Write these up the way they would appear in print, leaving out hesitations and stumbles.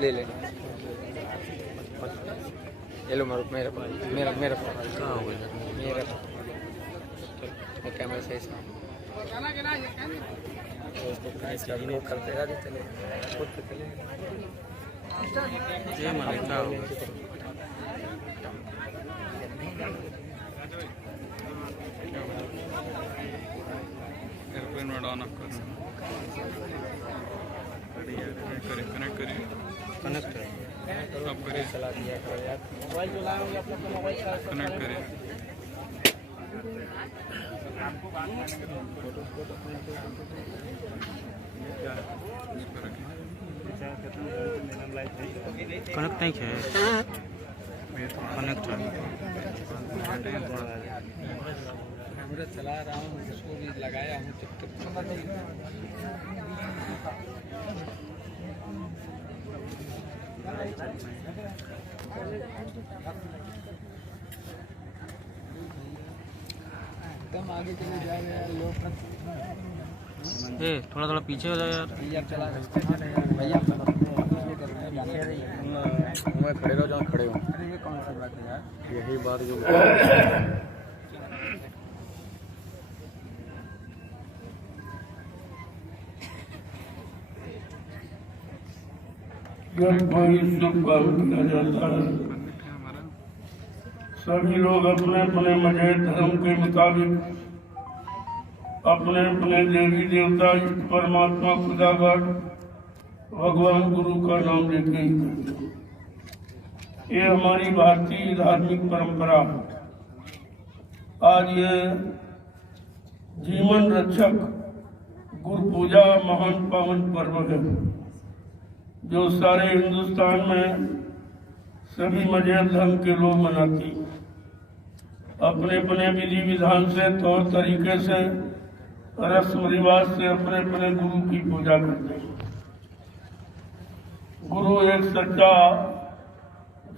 ले ले ये लो मेरा मेरा मेरा मेरा कहाँ हो गया मेरा मैं कैमरा सही से दोस्तों करते रहते चले खुद पे चले ये माने क्या हो एयरप्लेन मोड ऑन कर कनेक्ट करिए कनेक्ट अब करिए चला दिया करो यार मोबाइल जो लाए होंगे अपना मोबाइल कनेक्ट करिए कनेक्ट नहीं है कनेक्ट है कैमरा चला रहा हूँ उसको भी लगाया हूँ टिकटॉक एकदम आगे चले जा रहे हैं लोग थोड़ा थोड़ा पीछे हो जाए यार भैया चला भैया मैं खड़े रहो जहाँ खड़े हो कौन सी बात है यार यही बात जो जब कोई शुभ काम किया जाता है सभी लोग अपने अपने मजहब धर्म के मुताबिक अपने अपने देवी देवता परमात्मा खुदागर भगवान गुरु का नाम लेते ही करते हैं। ये हमारी भारतीय धार्मिक परंपरा है। आज ये जीवन रक्षक गुरु पूजा महान पावन पर्व है जो सारे हिंदुस्तान में सभी मजहब धर्म के लोग मनाती अपने अपने विधि विधान से तौर तरीके से रस्म रिवाज से अपने अपने गुरु की पूजा करते हैं। गुरु एक सच्चा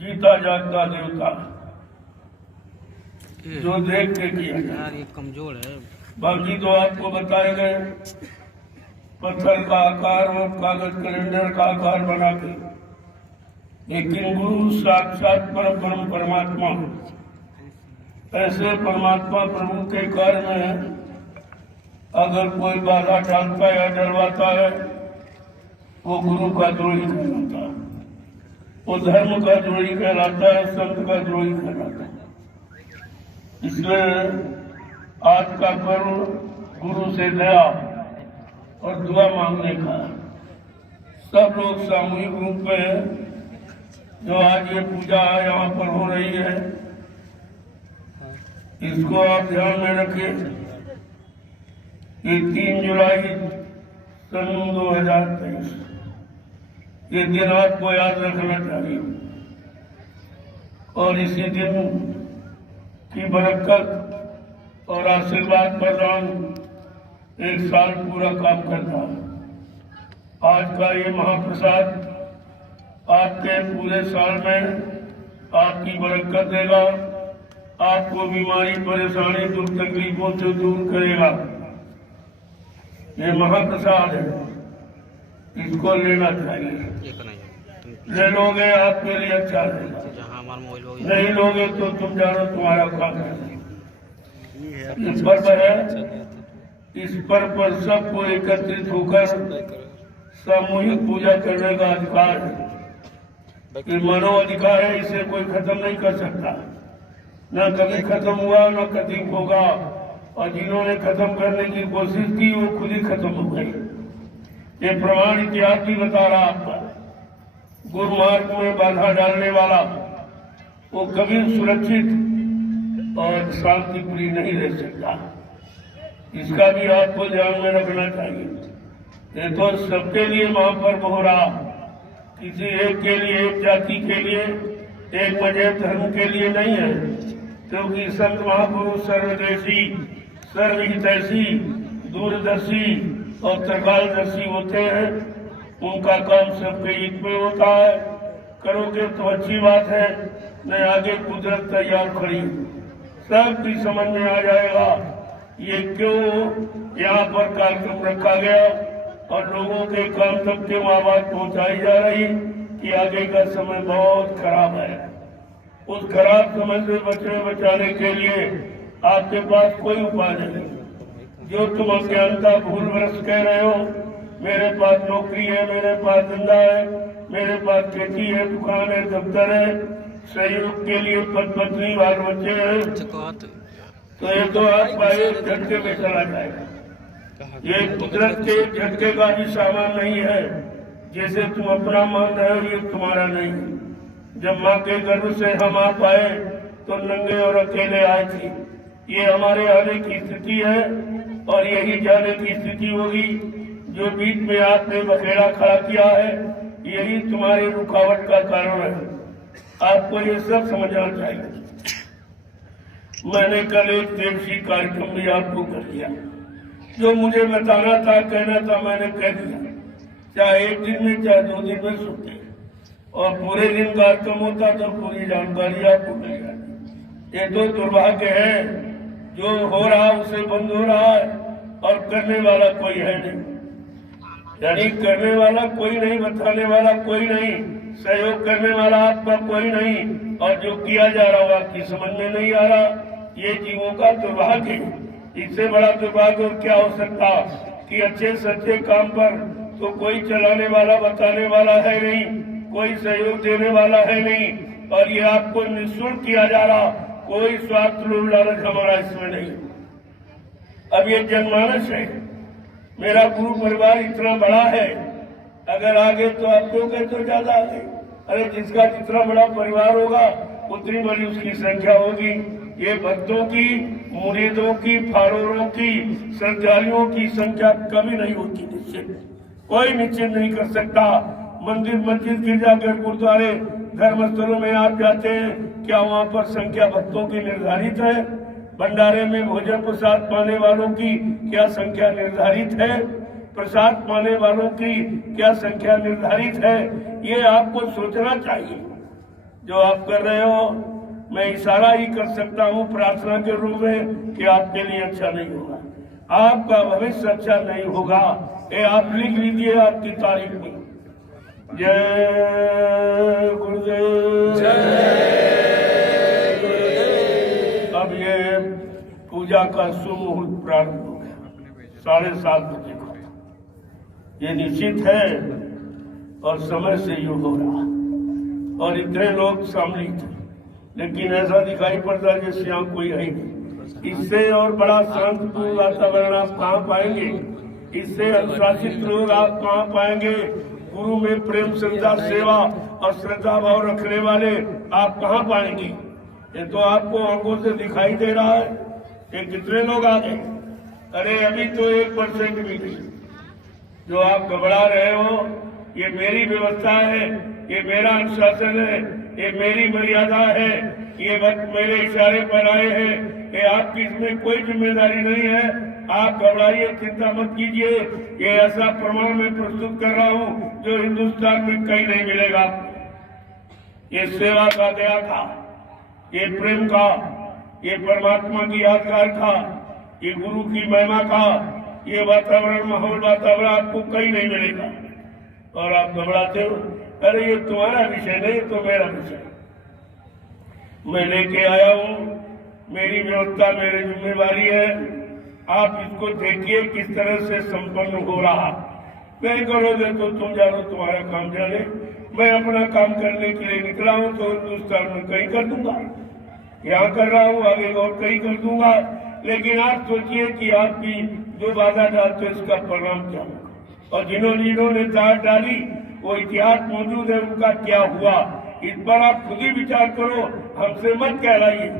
जीता जागता देवता जो देख के किया यार ये कमजोर है बाकी तो आपको बताए गए पत्थर का आकार और कागज कैलेंडर का आकार बना के लेकिन गुरु साक्षात परम परमात्मा ऐसे परमात्मा प्रभु के कार्य में अगर कोई बाधा डालता है या डरवाता है वो गुरु का द्रोही कहलाता है वो धर्म का द्रोही कहलाता है संत का द्रोही कहलाता है। इसलिए आज का पर्व गुरु से दया और दुआ मांगने का सब लोग सामूहिक रूप में जो आज ये पूजा यहाँ पर हो रही है इसको आप ध्यान में रखें कि 3 जुलाई सन 2023 ये दिन आपको याद रखना चाहिए और इसी दिन की बरकत और आशीर्वाद प्रदान एक साल पूरा काम करता है। आज का ये महाप्रसाद आपके पूरे साल में आपकी बरकत देगा, आपको बीमारी परेशानी दुख तकलीफों से दूर करेगा। ये महाप्रसाद है, इसको लेना चाहिए। ले लोगे आपके लिए अच्छा रहेगा, नहीं लोगे तो तुम जानो तुम्हारा काम है। इस पर्व है, इस पर्व पर सबको एकत्रित होकर सामूहिक पूजा करने का अधिकार है। ये मानव अधिकार है, इसे कोई खत्म नहीं कर सकता। न कभी खत्म हुआ न कभी होगा, और जिन्होंने खत्म करने की कोशिश की वो खुद ही खत्म हो गई। ये प्रमाण इतिहास भी बता रहा आपका। गुरुमार्ग में बाधा डालने वाला वो कभी सुरक्षित और शांतिप्रिय नहीं रह सकता। इसका भी आपको ध्यान में रखना चाहिए। ये तो सबके लिए महापर्व हो रहा, किसी एक के लिए, एक जाति के लिए, एक मजहब धर्म के लिए नहीं है, क्योंकि संत महापुरुष सर्वदेशी सर्वहितैषी दूरदर्शी और त्रिकालदर्शी होते हैं। उनका काम सबके हित में होता है। करोगे तो अच्छी बात है, नहीं आगे कुदरत तैयार खड़ी, सबकी समझ में आ जाएगा ये क्यों यहाँ पर कार्यक्रम रखा गया और लोगों के काम तक के आवाज पहुँचाई जा रही कि आगे का समय बहुत खराब है। उस खराब समय से बचाने के लिए आपके पास कोई उपाय नहीं। जो तुम अज्ञानता भूलवश कह रहे हो, मेरे पास नौकरी है, मेरे पास धंधा है, मेरे पास खेती है, दुकान है, दफ्तर है, सहयोग के लिए पद पत्नी बाल बच्चे हैं, तो ये तो आपका एक झटके में चला जाएगा। ये कुदरत के झटके का भी सामान नहीं है। जैसे तुम अपना मान रहे हो, ये तुम्हारा नहीं। जब माँ के गर्भ से हम आप आए तो नंगे और अकेले आए थे। ये हमारे आने की स्थिति है और यही जाने की स्थिति होगी। जो बीच में आपने बखेड़ा खड़ा किया है, यही तुम्हारी रुकावट का कारण है। आपको ये सब समझना चाहिए। मैंने कल एक देवसी कार्यक्रम भी आपको कर दिया। जो मुझे बताना था, कहना था, मैंने कह दिया। चाहे एक दिन में चाहे 2 दिन में सुनते, और पूरे दिन कार्यक्रम होता तो पूरी जानकारी आपको मिल जाती। ये तो दुर्भाग्य है, जो हो रहा उसे बंद हो रहा है और करने वाला कोई है नहीं। यानी करने वाला कोई नहीं, बताने वाला कोई नहीं, सहयोग करने वाला आपका कोई नहीं, और जो किया जा रहा हो आपकी समझ में नहीं आ रहा। ये जीवों का दुर्भाग्य है। इससे बड़ा दुर्भाग्य और क्या हो सकता कि अच्छे सच्चे काम पर तो कोई चलाने वाला बताने वाला है नहीं, कोई सहयोग देने वाला है नहीं, और ये आपको निःशुल्क किया जा रहा। कोई स्वार्थ लोभ लालच हमारा इसमें नहीं। अब ये जनमानस है। मेरा गुरु परिवार इतना बड़ा है, अगर आगे तो आप लोग तो ज्यादा आगे। अरे जिसका जितना बड़ा परिवार होगा उतनी बड़ी उसकी संख्या होगी। ये भक्तों की, मुरीदों की, फारोरों की, श्रद्धालुओं की संख्या कभी नहीं होती निश्चित। कोई निश्चित नहीं कर सकता। मंदिर, मस्जिद, गिरजाघर, गुरुद्वारे, धर्मस्थलों में आप जाते हैं, क्या वहाँ पर संख्या भक्तों की निर्धारित है? भंडारे में भोजन प्रसाद पाने वालों की क्या संख्या निर्धारित है? प्रसाद पाने वालों की क्या संख्या निर्धारित है? ये आपको सोचना चाहिए। जो आप कर रहे हो, मैं इशारा ही कर सकता हूँ प्रार्थना के रूप में कि आपके लिए अच्छा नहीं होगा, आपका भविष्य अच्छा नहीं होगा। ये आप लिख लीजिए आपकी तारीख में। जय गुरुदेव, जय गुरुदेव। अब ये पूजा का शुभ मुहूर्त प्रारंभ हो गया 7:30 बजे को। ये निश्चित है और समय से ये हो रहा, और इतने लोग सम्मिलित हैं, लेकिन ऐसा दिखाई पड़ता है जैसे यहाँ कोई है नहीं। इससे और बड़ा शांतिपूर्ण वातावरण आप कहाँ पाएंगे? इससे अनुशासित लोग आप कहाँ पाएंगे? गुरु में प्रेम, श्रद्धा, सेवा और श्रद्धा भाव रखने वाले आप कहाँ पाएंगे? ये तो आपको आंखों से दिखाई दे रहा है। ये कितने लोग आ गए? अरे अभी तो 1% भी नहीं। जो आप घबरा रहे हो, ये मेरी व्यवस्था है, ये मेरा अनुशासन है, ये मेरी मर्यादा है, ये वक्त मेरे इशारे पर आए हैं कि आपकी इसमें कोई जिम्मेदारी नहीं है। आप घबराइए, चिंता मत कीजिए। ये ऐसा प्रमाण मैं प्रस्तुत कर रहा हूँ जो हिंदुस्तान में कहीं नहीं मिलेगा। ये सेवा का, दया का, ये प्रेम का, ये परमात्मा की यादगार का, ये गुरु की महिमा का, ये वातावरण, माहौल, वातावरण आपको कहीं नहीं मिलेगा। और आप घबराते हो, अरे ये तुम्हारा विषय नहीं तो मेरा विषय। मैं लेके आया हूँ, मेरी व्यवस्था, मेरी जिम्मेवारी है। आप इसको देखिए किस तरह से संपन्न हो रहा। नहीं करोगे तो तुम जानो, तुम्हारा काम जाने। मैं अपना काम करने के लिए निकला हूँ तो हिंदुस्तान में कहीं कर दूंगा, यहाँ कर रहा हूँ, आगे और कहीं कर दूंगा। लेकिन आप सोचिए कि आपकी जो बाधा डालते इसका परिणाम क्या होगा, और जिन्होंने दांत डाली वो इतिहास मौजूद है, उनका क्या हुआ, इस पर आप खुद ही विचार करो। हमसे मत कहलाइए।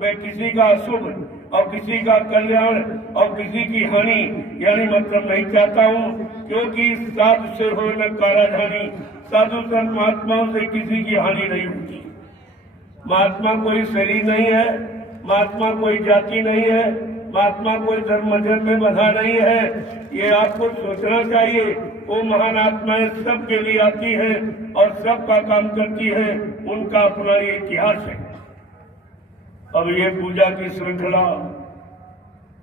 मैं किसी का अशुभ और किसी का कल्याण और किसी की हानि यानी मतलब नहीं चाहता हूँ, क्योंकि साधु से हो न कारज हानि। साधु संत महात्माओं से किसी की हानि नहीं होती। महात्मा कोई शरीर नहीं है, महात्मा कोई जाति नहीं है, महात्मा कोई धर्म मजहब में बंधा नहीं है। ये आपको सोचना चाहिए। वो महान आत्माएं सबके लिए आती है और सबका काम करती है, उनका अपना ये इतिहास है। अब ये पूजा की श्रृंखला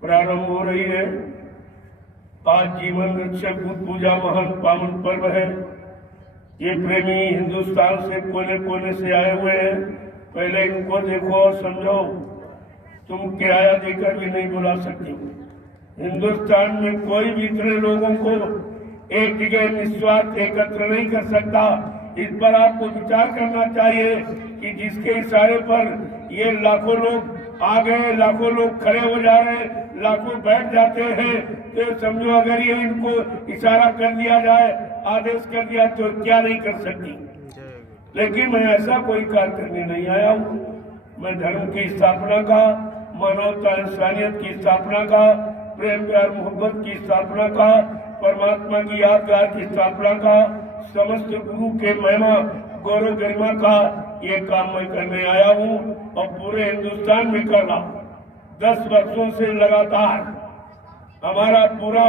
प्रारंभ हो रही है। आज जीवन रक्षक बुद्ध पूजा महान पावन पर्व है। ये प्रेमी हिंदुस्तान से कोने कोने से आए हुए हैं। पहले इनको देखो और समझो। तुम किराया देकर भी नहीं बुला सकते। हिंदुस्तान में कोई भी इतने लोगों को एक जगह निस्वार्थ एकत्र नहीं कर सकता। इस पर आपको विचार करना चाहिए कि जिसके इशारे पर ये लाखों लोग आ गए, लाखों लोग खड़े हो जा रहे हैं, लाखों बैठ जाते हैं, तो समझो अगर ये इनको इशारा कर दिया जाए, आदेश कर दिया, तो क्या नहीं कर सकती। लेकिन मैं ऐसा कोई कार्य करने नहीं आया हूँ। मैं धर्म की स्थापना का, मानवता इंसानियत की स्थापना का, प्रेम प्यार मोहब्बत की स्थापना का, परमात्मा की यादगार की स्थापना का, समस्त गुरु के महिमा गौरव गरिमा का ये काम मैं करने आया हूँ और पूरे हिंदुस्तान में कर रहा हूँ। 10 वर्षों से लगातार हमारा पूरा,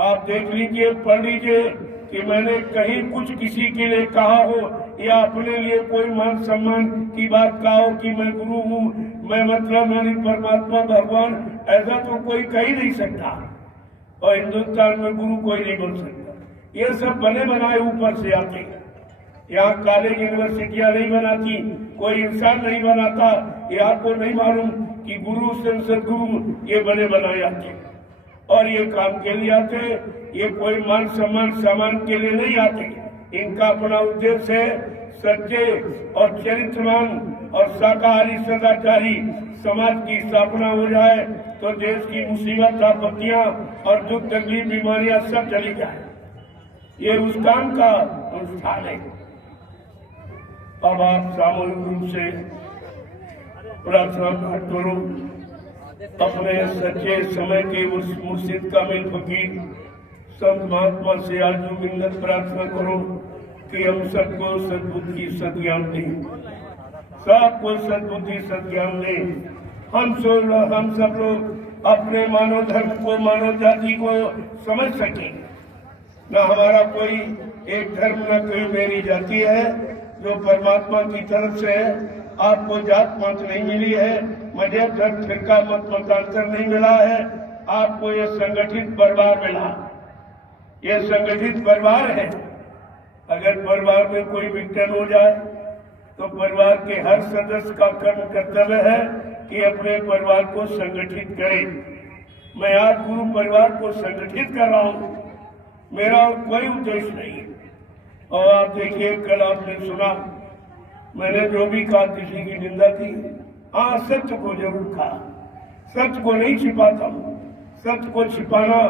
आप देख लीजिए, पढ़ लीजिए कि मैंने कहीं कुछ किसी के लिए कहा हो या अपने लिए कोई मान सम्मान की बात कहा हो कि मैं गुरु हूँ, मैं मतलब मेरी परमात्मा भगवान, ऐसा तो कोई कह ही नहीं सकता। और हिंदुस्तान में गुरु कोई नहीं बोल सकता। ये सब बने बनाए ऊपर से आते हैं। यहाँ कॉलेज यूनिवर्सिटियां नहीं बनाती, कोई इंसान नहीं बनाता। ये आपको नहीं मालूम कि गुरु संसद गुरु ये बने बनाए आते हैं और ये काम के लिए आते। ये कोई मान सम्मान सामान के लिए नहीं आते। इनका अपना उद्देश्य है सच्चे और चरित्रवान और शाकाहारी सदाचारी समाज की स्थापना हो जाए तो देश की मुसीबत, आपत्तियां और दुख तकलीफ, बीमारियां सब चली जाए। ये उस काम का अनुष्ठान है। अब आप सामूहिक रूप से प्रार्थना पाठ करो। अपने सच्चे समय के उस मुर्शिद कामिल फकीर संत महात्मा से आज मिन्नत प्रार्थना करो कि हम सबको सद्बुद्धि सद्ज्ञान दें, सबको सद्बुद्धि सद्ज्ञान दें। हम सब लोग अपने मानव धर्म को, मानव जाति को समझ सकें। न हमारा कोई एक धर्म, न कोई मेरी जाति है, जो परमात्मा की तरफ से है। आपको जात पात नहीं मिली है, मजहब धर्म फिरका मत मतांतर नहीं मिला है। आपको ये संगठित परिवार मिला, ये संगठित परिवार है। अगर परिवार में कोई विघटन हो जाए तो परिवार के हर सदस्य का कर्म कर्तव्य है कि अपने परिवार को संगठित करे। मैं आज गुरु परिवार को संगठित कर रहा हूँ, मेरा और कोई उद्देश्य नहीं है। और आप देखिए, कल आपने सुना मैंने जो भी कहा, किसी की निंदा की। हाँ, सत्य को जरूर कहा, सत्य को नहीं छिपाता हूँ। सत्य को छिपाना,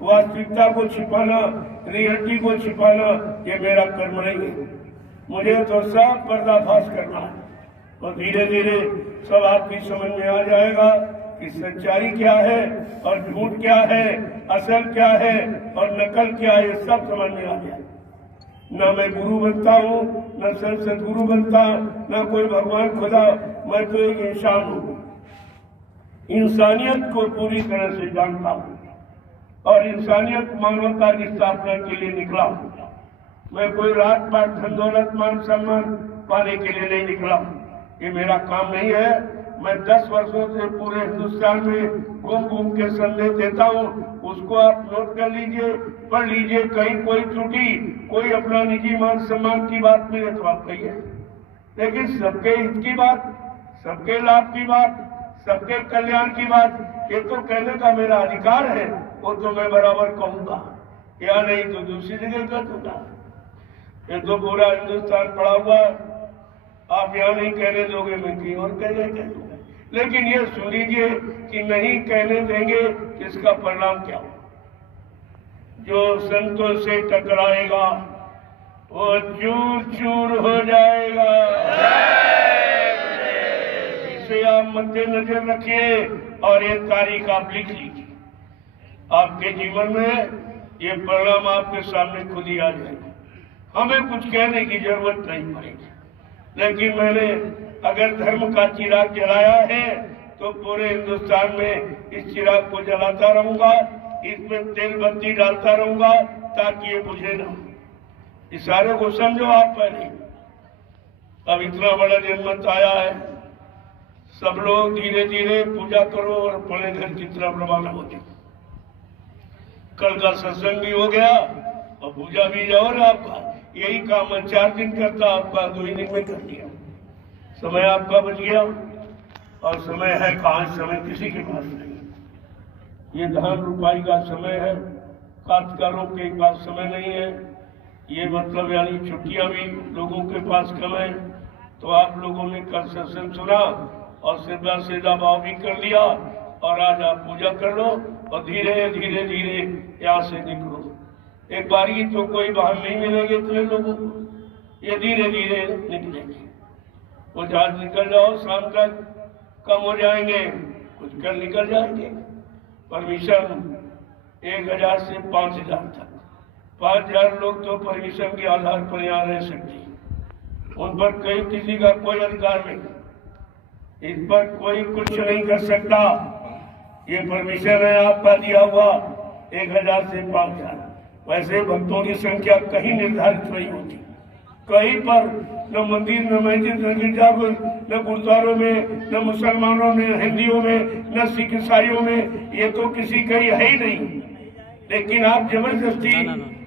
वास्तविकता को छिपाना, रियलिटी को छिपाना, ये मेरा कर्म नहीं है। मुझे तो सब पर्दाफाश करना है और धीरे धीरे सब आपकी समझ में आ जाएगा कि सच्चाई क्या है और झूठ क्या है, असल क्या है और नकल क्या है, सब समझ में आ जाए। न मैं गुरु बनता हूँ, न सदगुरु बनता, न कोई भगवान खुदा, मैं तो एक इंसान हूँ। इंसानियत को पूरी तरह से जानता हूँ और इंसानियत मानवता की स्थापना के लिए निकला हूँ। मैं कोई रात पात धन दौलत मान सम्मान पाने के लिए नहीं निकला हूँ, ये मेरा काम नहीं है। मैं 10 वर्षों से पूरे हिंदुस्तान में घूम घूम के संदेश देता हूँ, उसको आप नोट कर लीजिए, पढ़ लीजिए। कहीं कोई त्रुटि, कोई अपना निजी मान सम्मान की बात मिले तो आप कहिए, लेकिन सबके हित की बात, सबके लाभ की बात, सबके कल्याण की बात, ये तो कहने का मेरा अधिकार है, वो तो मैं बराबर कहूंगा, या नहीं तो दूसरी जगह कर दूंगा। ये तो पूरा हिंदुस्तान पड़ा हुआ, आप यहाँ नहीं कहने दोगे, मैं कहीं और कह दूंगा। लेकिन ये सुन लीजिए कि नहीं कहने देंगे इसका परिणाम क्या हो। जो संतों से टकराएगा वो चूर चूर हो जाएगा। इसे आप मद्देनजर रखिए और ये तारीख आप लिख लीजिए। आपके जीवन में ये परिणाम आपके सामने खुद ही आ जाएगा। हमें कुछ कहने की जरूरत नहीं पड़ेगी। लेकिन मैंने अगर धर्म का चिराग जलाया है तो पूरे हिंदुस्तान में इस चिराग को जलाता रहूंगा, इसमें तेल बत्ती डालता रहूंगा ताकि ये बुझे ना। इस सारे को समझो आप पहले। अब इतना बड़ा जनमत आया है, सब लोग धीरे धीरे पूजा करो और अपने घर की तरफ रवाना हो जाओ। कल का सत्संग भी हो गया और पूजा भी जाओ। आपका यही काम मैं 4 दिन करता, आपका 2 ही दिन में कर दिया। समय आपका बच गया और समय है कहाँ, समय किसी के पास नहीं। ये धान रुपाई का समय है, काश्तकारों के पास समय नहीं है। ये मतलब यानी छुट्टियां भी लोगों के पास कम है। तो आप लोगों ने कल सत्संग सुना और सीधा सीधा भाव भी कर लिया और आज आप पूजा कर लो और धीरे धीरे धीरे यहाँ से निकलो। एक बार ही तो कोई बाहर नहीं मिलेंगे इतने लोगों को, ये धीरे धीरे निकलेंगे। कुछ आज निकल जाओ, शाम तक कम हो जाएंगे, कुछ कल निकल जाएंगे। परमिशन 1000 से 5000 तक, 5000 लोग तो परमिशन के आधार पर यहाँ रह सकते हैं। उन पर कहीं किसी का कोई अधिकार नहीं, इस पर कोई कुछ नहीं कर सकता। ये परमिशन है आपका दिया हुआ 1000 से 5000। वैसे भक्तों की संख्या कहीं निर्धारित नहीं होती, कहीं पर न मंदिर, न मस्जिद, न गिरजाघर, न गुरुद्वारों में, न मुसलमानों में, हिंदुओं में, न सिख ईसाइयों में, ये तो किसी का है ही नहीं। लेकिन आप जबरदस्ती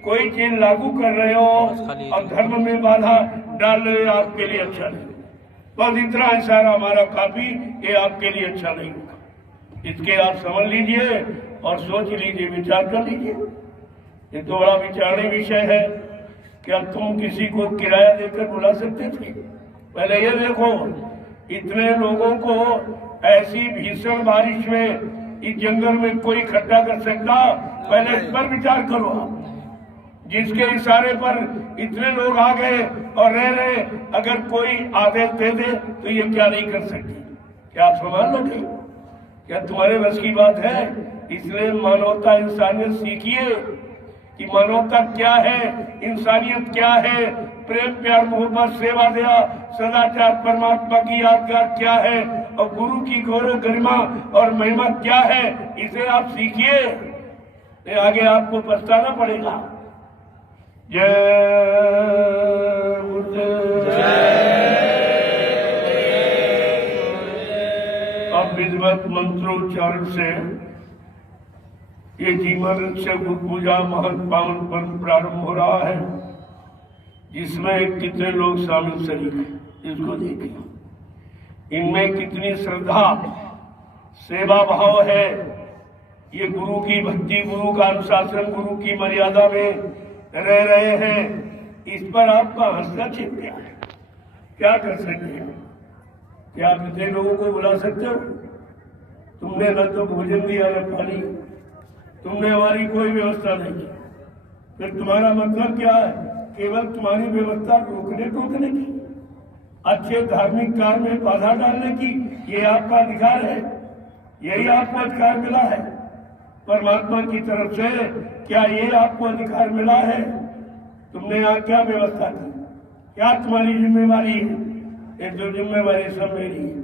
कोई चीज लागू कर रहे हो और धर्म में बाधा डाल रहे हो, आपके लिए अच्छा नहीं। बस इतना इशारा हमारा काफी, ये आपके लिए अच्छा नहीं होगा। इसके आप समझ लीजिए और सोच लीजिए, विचार कर लीजिए। ये तो बड़ा विचारणीय विषय है। क्या तुम किसी को किराया देकर बुला सकते थे? पहले ये देखो, इतने लोगों को ऐसी भीषण बारिश में इस जंगल में कोई इकट्ठा कर सकता? पहले इस पर विचार करो आप। जिसके इशारे पर इतने लोग आ गए और रह रहे, अगर कोई आदेश दे दे तो ये क्या नहीं कर सकते? क्या आप संभाल लोगे? क्या तुम्हारे बस की बात है? इसलिए मानवता, इंसानियत सीखिए कि मानवता क्या है, इंसानियत क्या है, प्रेम प्यार मोहब्बत सेवा दया सदाचार परमात्मा की यादगार क्या है और गुरु की गौरव गरिमा और महिमा क्या है, इसे आप सीखिए। आगे आपको पछताना पड़ेगा। जय गुरुदेव। अब विधिवत मंत्रोच्चारण से ये जीवन रक्षक गुरु पूजा महत पावन पर्व प्रारंभ हो रहा है, जिसमें कितने लोग शामिल शरीक हैं, इसको देखिए। इनमें कितनी श्रद्धा, सेवा भाव है। ये गुरु की भक्ति, गुरु का अनुशासन, गुरु की मर्यादा में रह रहे हैं। इस पर आपका हस्तक्षेप क्या है? क्या कर सकते हैं? क्या आप इतने लोगों को बुला सकते हो? तुमने न तो भोजन दिया न पानी, तुमने हमारी कोई व्यवस्था नहीं की, फिर तुम्हारा मतलब क्या है? केवल तुम्हारी व्यवस्था रोकने टोकने की, अच्छे धार्मिक कार्य में बाधा डालने की, ये आपका अधिकार है? यही आपको अधिकार मिला है परमात्मा की तरफ से? क्या ये आपको अधिकार मिला है? तुमने यहाँ क्या व्यवस्था की, क्या तुम्हारी जिम्मेवारी है? ये जो जिम्मेवारी सब मेरी है।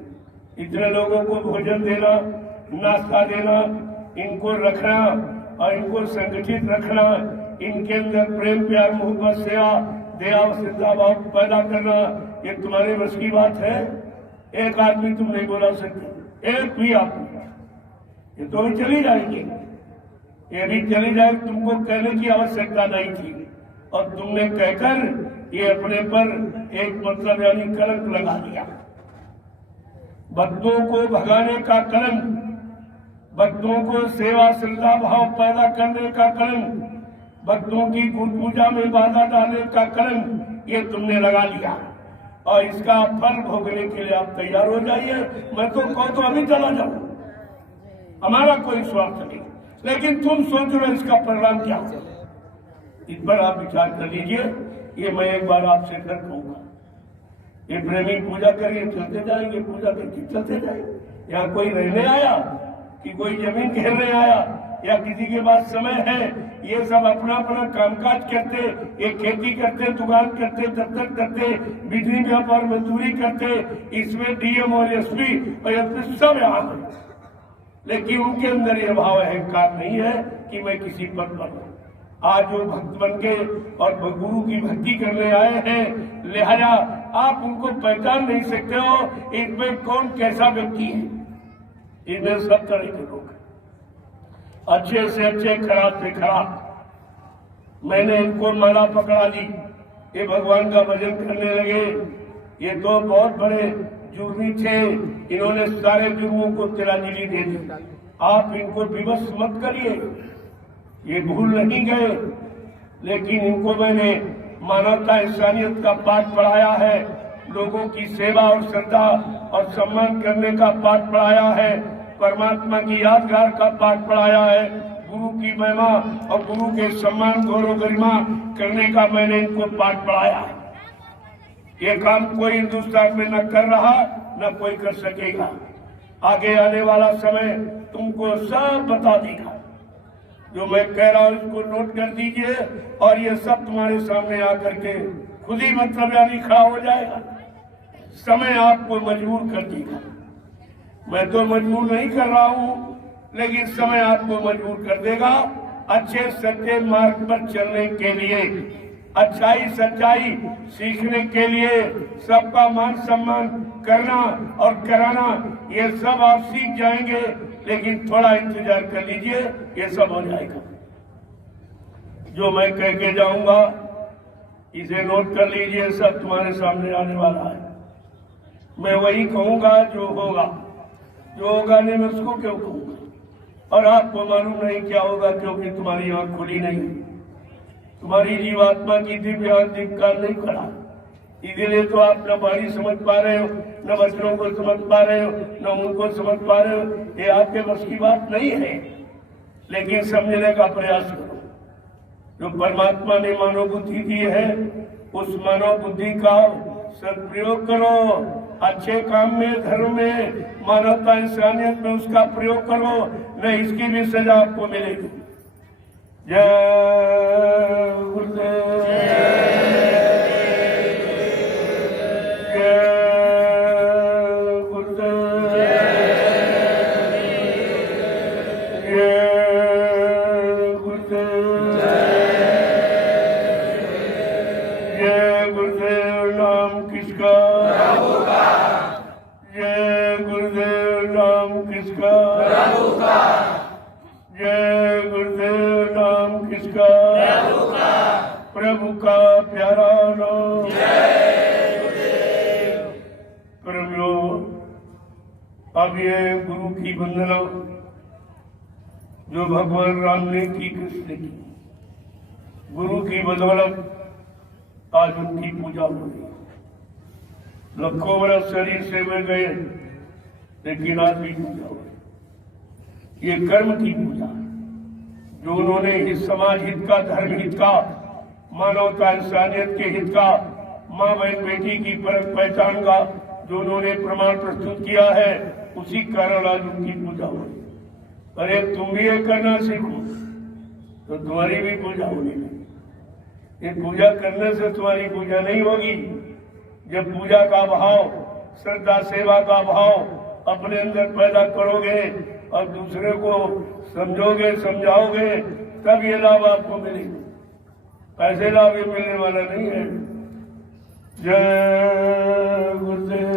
इतने लोगों को भोजन देना, नाश्ता देना, इनको रखना और इनको संगठित रखना, इनके अंदर प्रेम प्यार मोहब्बत सेवा दया श्रद्धा भाव पैदा करना, ये तुम्हारे बस की बात है? एक आदमी तुम नहीं बुला सकते, एक भी आदमी। ये तो भी चली जाएगी, ये भी चली जाएगी, तुमको कहने की आवश्यकता नहीं थी और तुमने कहकर ये अपने पर एक मतलब यानी कलंक लगा दिया। भक्तों को भगाने का कलंक, भक्तों को सेवा श्रद्धा भाव पैदा करने का कलंक, भक्तों की गुरु पूजा में बाधा डालने का कलंक ये तुमने लगा लिया और इसका फल भोगने के लिए आप तैयार हो जाइए। मैं तो कहूँ तो अभी चला जाऊं, हमारा कोई स्वार्थ नहीं, लेकिन तुम सोच रहे इसका परिणाम क्या हो, इस पर आप विचार कर लीजिए। ये मैं एक बार आपसे कर कहूंगा, ये प्रेमी पूजा करिए चलते जाएंगे, पूजा करके चलते जाएंगे। यहाँ कोई रहने आया कि कोई जमीन घेरने आया या किसी के पास समय है, ये सब अपना अपना कामकाज करते, ये खेती करते, दुकान करते, दफ्तर करते, बिजली व्यापार मजदूरी करते, इसमें डीएम और एसपी और एसपी सब यहाँ है, लेकिन उनके अंदर ये भाव अहंकार नहीं है कि मैं किसी पद पर हूँ। आज जो भक्त बन के और गुरु की भक्ति करने आए हैं, लिहाजा आप उनको पहचान नहीं सकते हो इसमें कौन कैसा व्यक्ति है। इनमें सब तरह के लोग, अच्छे से अच्छे, खराब से खराब। मैंने इनको माला पकड़ा ली, ये भगवान का भजन करने लगे। ये तो बहुत बड़े जुर्मी थे, इन्होंने सारे जुर्मों को तिलांजलि दे दी। आप इनको विवश मत करिए, ये भूल नहीं गए, लेकिन इनको मैंने मानवता इंसानियत का पाठ पढ़ाया है, लोगों की सेवा और श्रद्धा और सम्मान करने का पाठ पढ़ाया है, परमात्मा की यादगार का पाठ पढ़ाया है, गुरु की महिमा और गुरु के सम्मान गौरव गरिमा करने का मैंने इनको पाठ पढ़ाया। ये काम कोई हिंदुस्तान में न कर रहा, न कोई कर सकेगा। आगे आने वाला समय तुमको सब बता देगा। जो मैं कह रहा हूँ इसको नोट कर दीजिए और ये सब तुम्हारे सामने आकर के खुद ही मतलब यानी खड़ा हो जाएगा। समय आपको मजबूर कर देगा, मैं तो मजबूर नहीं कर रहा हूँ, लेकिन समय आपको मजबूर कर देगा अच्छे सच्चे मार्ग पर चलने के लिए, अच्छाई सच्चाई सीखने के लिए, सबका मान सम्मान करना और कराना, ये सब आप सीख जाएंगे। लेकिन थोड़ा इंतजार कर लीजिए, ये सब हो जाएगा। जो मैं कह के जाऊंगा इसे नोट कर लीजिए, सब तुम्हारे सामने आने वाला है। मैं वही कहूंगा जो होगा, जो होगा नहीं मैं उसको क्यों कहूंगा। और आपको मालूम नहीं क्या होगा, क्योंकि तुम्हारी आंख खुली नहीं, तुम्हारी जीवात्मा की दिव्य आंतरिक काल नहीं खड़ा। इसीलिए तो आप न बाणी समझ पा रहे हो, न वचनों को समझ पा रहे हो, न उनको समझ पा रहे हो। ये आपके बस की बात नहीं है, लेकिन समझने का प्रयास करो। जो परमात्मा ने मानव बुद्धि दी है, उस मानव बुद्धि का सदप्रयोग करो। अच्छे काम में, धर्म में, मानवता इंसानियत में उसका प्रयोग करो, नहीं इसकी भी सजा आपको मिलेगी। जय गुरुदेव, प्रभु का प्यारा नाम। प्रभु अब ये गुरु की वंदना जो भगवान राम ने की, कृष्ण की, गुरु की बदौलत आज उनकी पूजा हो रही। लखों बरस शरीर से में गए, लेकिन आज भी पूजा हो रही। ये कर्म की पूजा जो उन्होंने इस समाज हित का, धर्म हित का, मानवता इंसानियत के हित का, माँ बहन बेटी की परख पहचान का जो उन्होंने प्रमाण प्रस्तुत किया है, उसी कारण आज उनकी पूजा हो रही। अरे तुम भी ये करना सीखो तो तुम्हारी भी पूजा होने लगी। ये पूजा करने से तुम्हारी पूजा नहीं होगी। जब पूजा का भाव, श्रद्धा सेवा का भाव अपने अंदर पैदा करोगे और दूसरे को समझोगे, समझाओगे, तब ये लाभ आपको मिलेगा। ऐसे लाभ ये मिलने वाला नहीं है। जय गुरुदेव।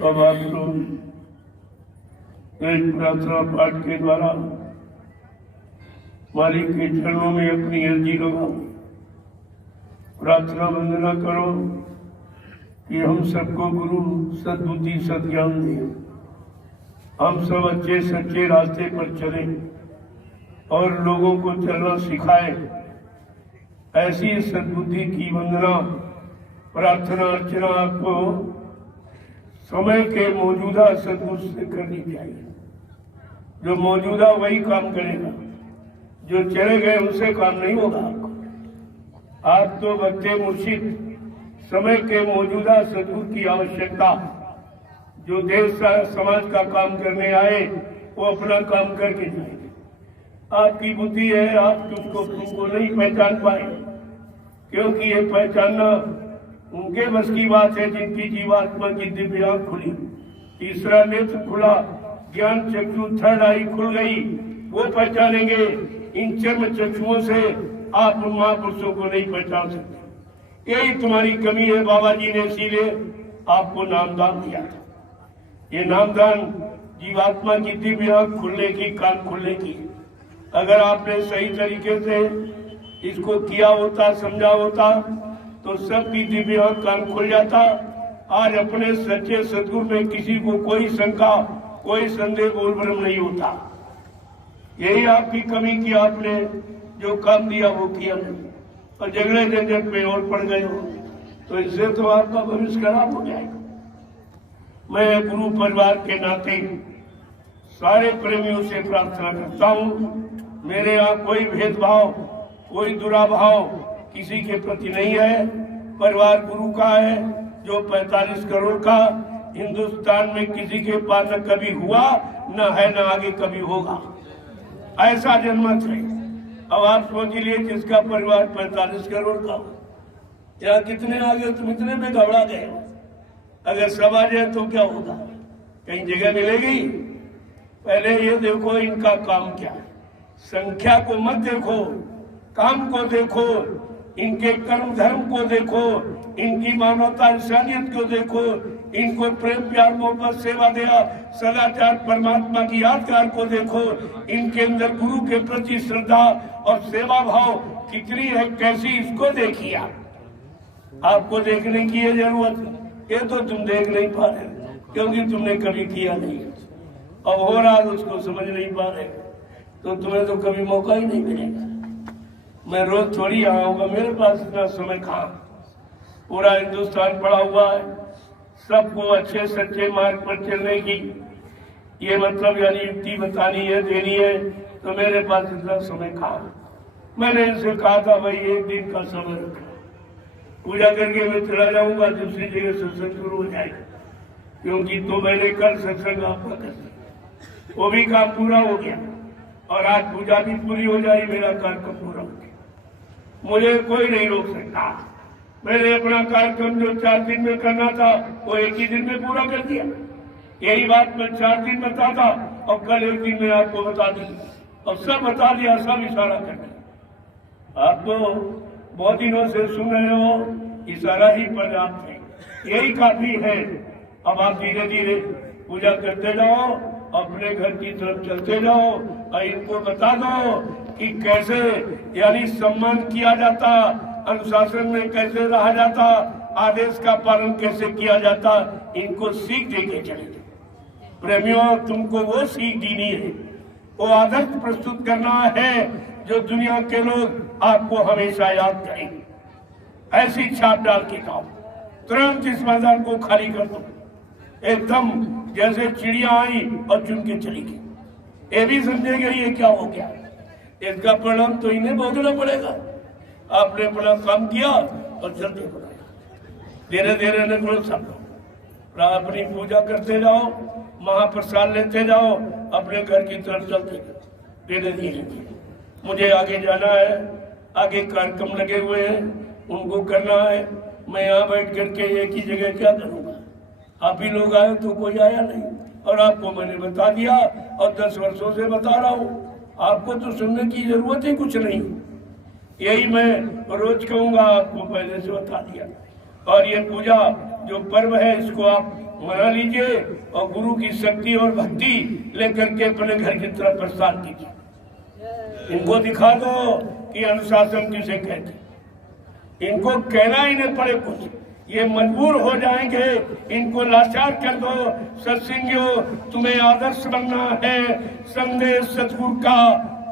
अब आप लोग एक प्रार्थना पाठ के द्वारा मालिक के चरणों में अपनी अर्जी लगाओ, प्रार्थना वंदना करो कि हम सबको गुरु सद्बुद्धि सद्ज्ञान दे, हम सब अच्छे सच्चे रास्ते पर चले और लोगों को चलना सिखाए। ऐसी सद्बुद्धि की वंदना प्रार्थना अर्चना आपको समय के मौजूदा सद्गुरु से करनी चाहिए। जो मौजूदा वही काम करेगा, जो चले गए उनसे काम नहीं होगा। आपको आप तो बच्चे मुर्शिद, समय के मौजूदा सद्गुरु की आवश्यकता, जो देश समाज का काम करने आए वो अपना काम करके जाएंगे। आपकी बुद्धि है, आप उसको नहीं पहचान पाए, क्योंकि ये पहचानना उनके बस की बात है जिनकी जीवात्मा की दिव्य आंख खुली, तीसरा नेत्र खुला, ज्ञान चक्षु थर्ड आई खुल गई, वो पहचानेंगे। इन चर्म चक्षुओं से आप महापुरुषों को नहीं पहचान सकते। यही तुम्हारी कमी है। बाबा जी ने इसीलिए आपको नामदान दिया था। ये नामदान जीवात्मा की दिव्य आंख खुलने की, कान खुलने की। अगर आपने सही तरीके से इसको किया होता, समझा होता, तो सबकी दिव्य आंख कान खुल जाता। आज अपने सच्चे सद्गुरु में किसी को कोई शंका, कोई संदेह, बोल भ्रम नहीं होता। यही आपकी कमी की, आपने जो काम दिया वो किया नहीं और झगड़े झंझट में और पड़ गए हो, तो इससे तो आपका भविष्य खराब हो जाएगा। मैं गुरु परिवार के नाते सारे प्रेमियों से प्रार्थना करता हूँ, मेरे यहाँ कोई भेदभाव, कोई दुराभाव किसी के प्रति नहीं है। परिवार गुरु का है, जो 45 करोड़ का हिंदुस्तान में किसी के पास न कभी हुआ, न है, न आगे कभी होगा। ऐसा जनमत है। अब आप सोच लीजिए जिसका परिवार 45 करोड़ का हो, या कितने आगे, तुम इतने में घबरा गए हो। अगर सब आ जाए तो क्या होगा, कहीं जगह मिलेगी? पहले ये देखो इनका काम क्या है। संख्या को मत देखो, काम को देखो, इनके कर्म धर्म को देखो, इनकी मानवता इंसानियत को देखो, इनको प्रेम प्यार मोहब्बत सेवा दया सदाचार परमात्मा की यादगार को देखो। इनके अंदर गुरु के प्रति श्रद्धा और सेवा भाव कितनी है, कैसी, इसको देखिए। आपको देखने की ये जरूरत है। ये तो तुम देख नहीं पा रहे क्योंकि तुमने कभी किया नहीं, अब हो रहा उसको समझ नहीं पा रहे, तो तुम्हें तो कभी मौका ही नहीं मिलेगा। मैं रोज थोड़ी आऊंगा, मेरे पास इतना समय कहाँ। पूरा हिंदुस्तान पड़ा हुआ है, सबको अच्छे सच्चे मार्ग पर चलने की ये मतलब यानी युक्ति बतानी है, देनी है, तो मेरे पास इतना समय कहाँ। मैंने इनसे कहा था भाई एक दिन का समय रखा, पूजा करके मैं चला जाऊंगा, दूसरी जगह सत्संग शुरू हो जाएगा, क्योंकि तो मैंने कल सत्संग आपका कर, वो भी काम पूरा हो गया और आज पूजा भी पूरी हो जाए, मेरा कार्यक्रम पूरा हो गया। मुझे कोई नहीं रोक सकता। मैंने अपना कार्यक्रम जो 4 दिन में करना था वो एक ही दिन में पूरा कर दिया। यही बात मैं 4 दिन बताता और कल एक दिन में आपको बता दी और सब बता दिया, सब इशारा कर दिया। आप तो बहुत दिनों से सुन रहे हो, इशारा ही पर्याप्त है, यही काफी है। अब आप धीरे धीरे पूजा करते जाओ, अपने घर की तरफ चलते जाओ और इनको बता दो कि कैसे यानी सम्मान किया जाता, अनुशासन में कैसे रहा जाता, आदेश का पालन कैसे किया जाता, इनको सीख देके चले। प्रेमियों, तुमको वो सीख देनी है, वो आदर्श प्रस्तुत करना है जो दुनिया के लोग आपको हमेशा याद करेंगे। ऐसी छाप डाल के जाओ, तुरंत इस मैदान को खाली कर दो, एकदम जैसे चिड़िया आई और चुन के चली गई। ये भी समझेंगे ये क्या हो गया, इसका परिणाम तो इन्हें भोगना पड़ेगा। आपने अपना काम किया और जल्दी बनाया, धीरे धीरे निकलो सब लोग, अपनी पूजा करते जाओ, महाप्रसाद लेते जाओ, अपने घर की तरफ चलते जाओ। धीरे धीरे। मुझे आगे जाना है, आगे कार्यक्रम लगे हुए हैं, उनको करना है। मैं यहाँ बैठ करके एक ही जगह क्या करूँगा? आप ही लोग आए तो कोई आया नहीं, और आपको मैंने बता दिया और 10 वर्षों से बता रहा हूँ। आपको तो सुनने की जरूरत ही कुछ नहीं। यही मैं रोज कहूँगा, आपको पहले से बता दिया। और ये पूजा जो पर्व है इसको आप मना लीजिए और गुरु की शक्ति और भक्ति लेकर के अपने घर की तरफ प्रस्थान कीजिए। इनको दिखा दो कि अनुशासन किसे कहते। इनको कहना ही नहीं पड़े कुछ, ये मजबूर हो जाएंगे। इनको लाचार कर दो। सत्संगियों, तुम्हें आदर्श बनना है, संदेश सतगुरु का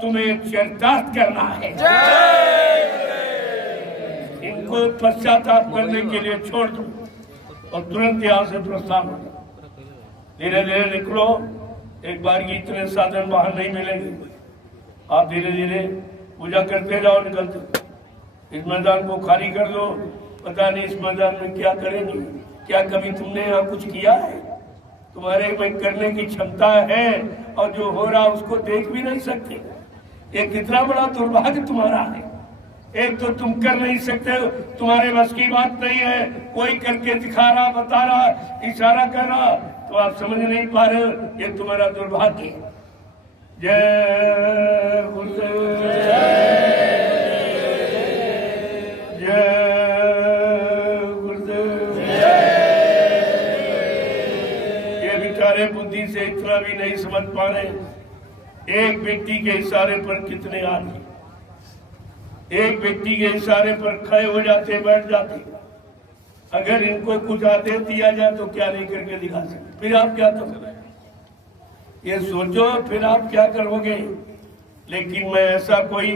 तुम्हें चरितार्थ करना है। इनको पश्चाताप करने के लिए छोड़ दो और तुरंत यहाँ से प्रस्थान हो। धीरे धीरे निकलो। एक बार की इतने साधन बाहर नहीं मिलेंगे। आप धीरे धीरे पूजा करते जाओ, निकलते। इस मैदान को खाली कर दो। पता नहीं इस मैदान में क्या करेंगे। क्या कभी तुमने यहाँ कुछ किया है? तुम्हारे में करने की क्षमता है और जो हो रहा उसको देख भी नहीं सकते। ये कितना बड़ा दुर्भाग्य तुम्हारा है। एक तो तुम कर नहीं सकते, तुम्हारे बस की बात नहीं है। कोई करके दिखा रहा, बता रहा, इशारा कर रहा, तो आप समझ नहीं पा रहे हो। ये तुम्हारा दुर्भाग्य है। जय गुरुदेव, जय गुरुदेव। ये बेचारे बुद्धि से इतना भी नहीं समझ पा रहे। एक व्यक्ति के इशारे पर कितने आदमी, एक व्यक्ति के इशारे पर खड़े हो जाते, बैठ जाते। अगर इनको कुछ आदेश दिया जाए तो क्या नहीं करके दिखा सकते। फिर आप क्या करोगे? ये सोचो, फिर आप क्या करोगे? लेकिन मैं ऐसा कोई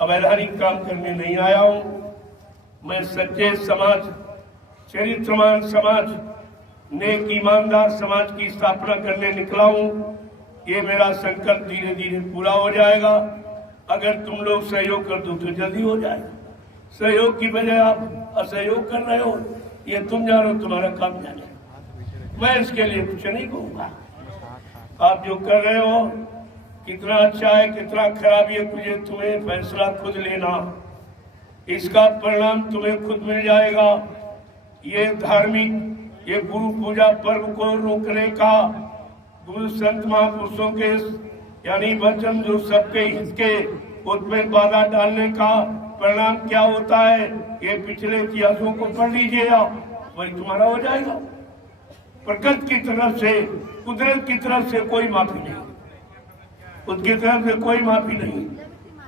अवैधानिक काम करने नहीं आया हूँ। मैं सच्चे समाज, चरित्रवान समाज, नेक ईमानदार समाज की स्थापना करने निकला हूँ। ये मेरा संकल्प धीरे धीरे पूरा हो जाएगा। अगर तुम लोग सहयोग कर दो तो जल्दी हो जाएगा। सहयोग की बजाय आप असहयोग कर रहे हो, ये तुम जानो, तुम्हारा काम जाने। मैं इसके लिए कुछ नहीं कहूँगा। आप जो कर रहे हो कितना अच्छा है, कितना खराब है, मुझे तुम्हें फैसला खुद लेना। इसका परिणाम तुम्हें खुद मिल जाएगा। ये धार्मिक, ये गुरु पूजा पर्व को रोकने का, गुरु संत महापुरुषों के यानी वचन जो सबके हित के, उसमें बाधा डालने का परिणाम क्या होता है, ये पिछले इतिहासों को पढ़ लीजिए आप, वही तुम्हारा हो जाएगा। प्रकृति की तरफ से, कुदरत की तरफ से कोई माफी नहीं, उसकी तरफ से कोई माफी नहीं।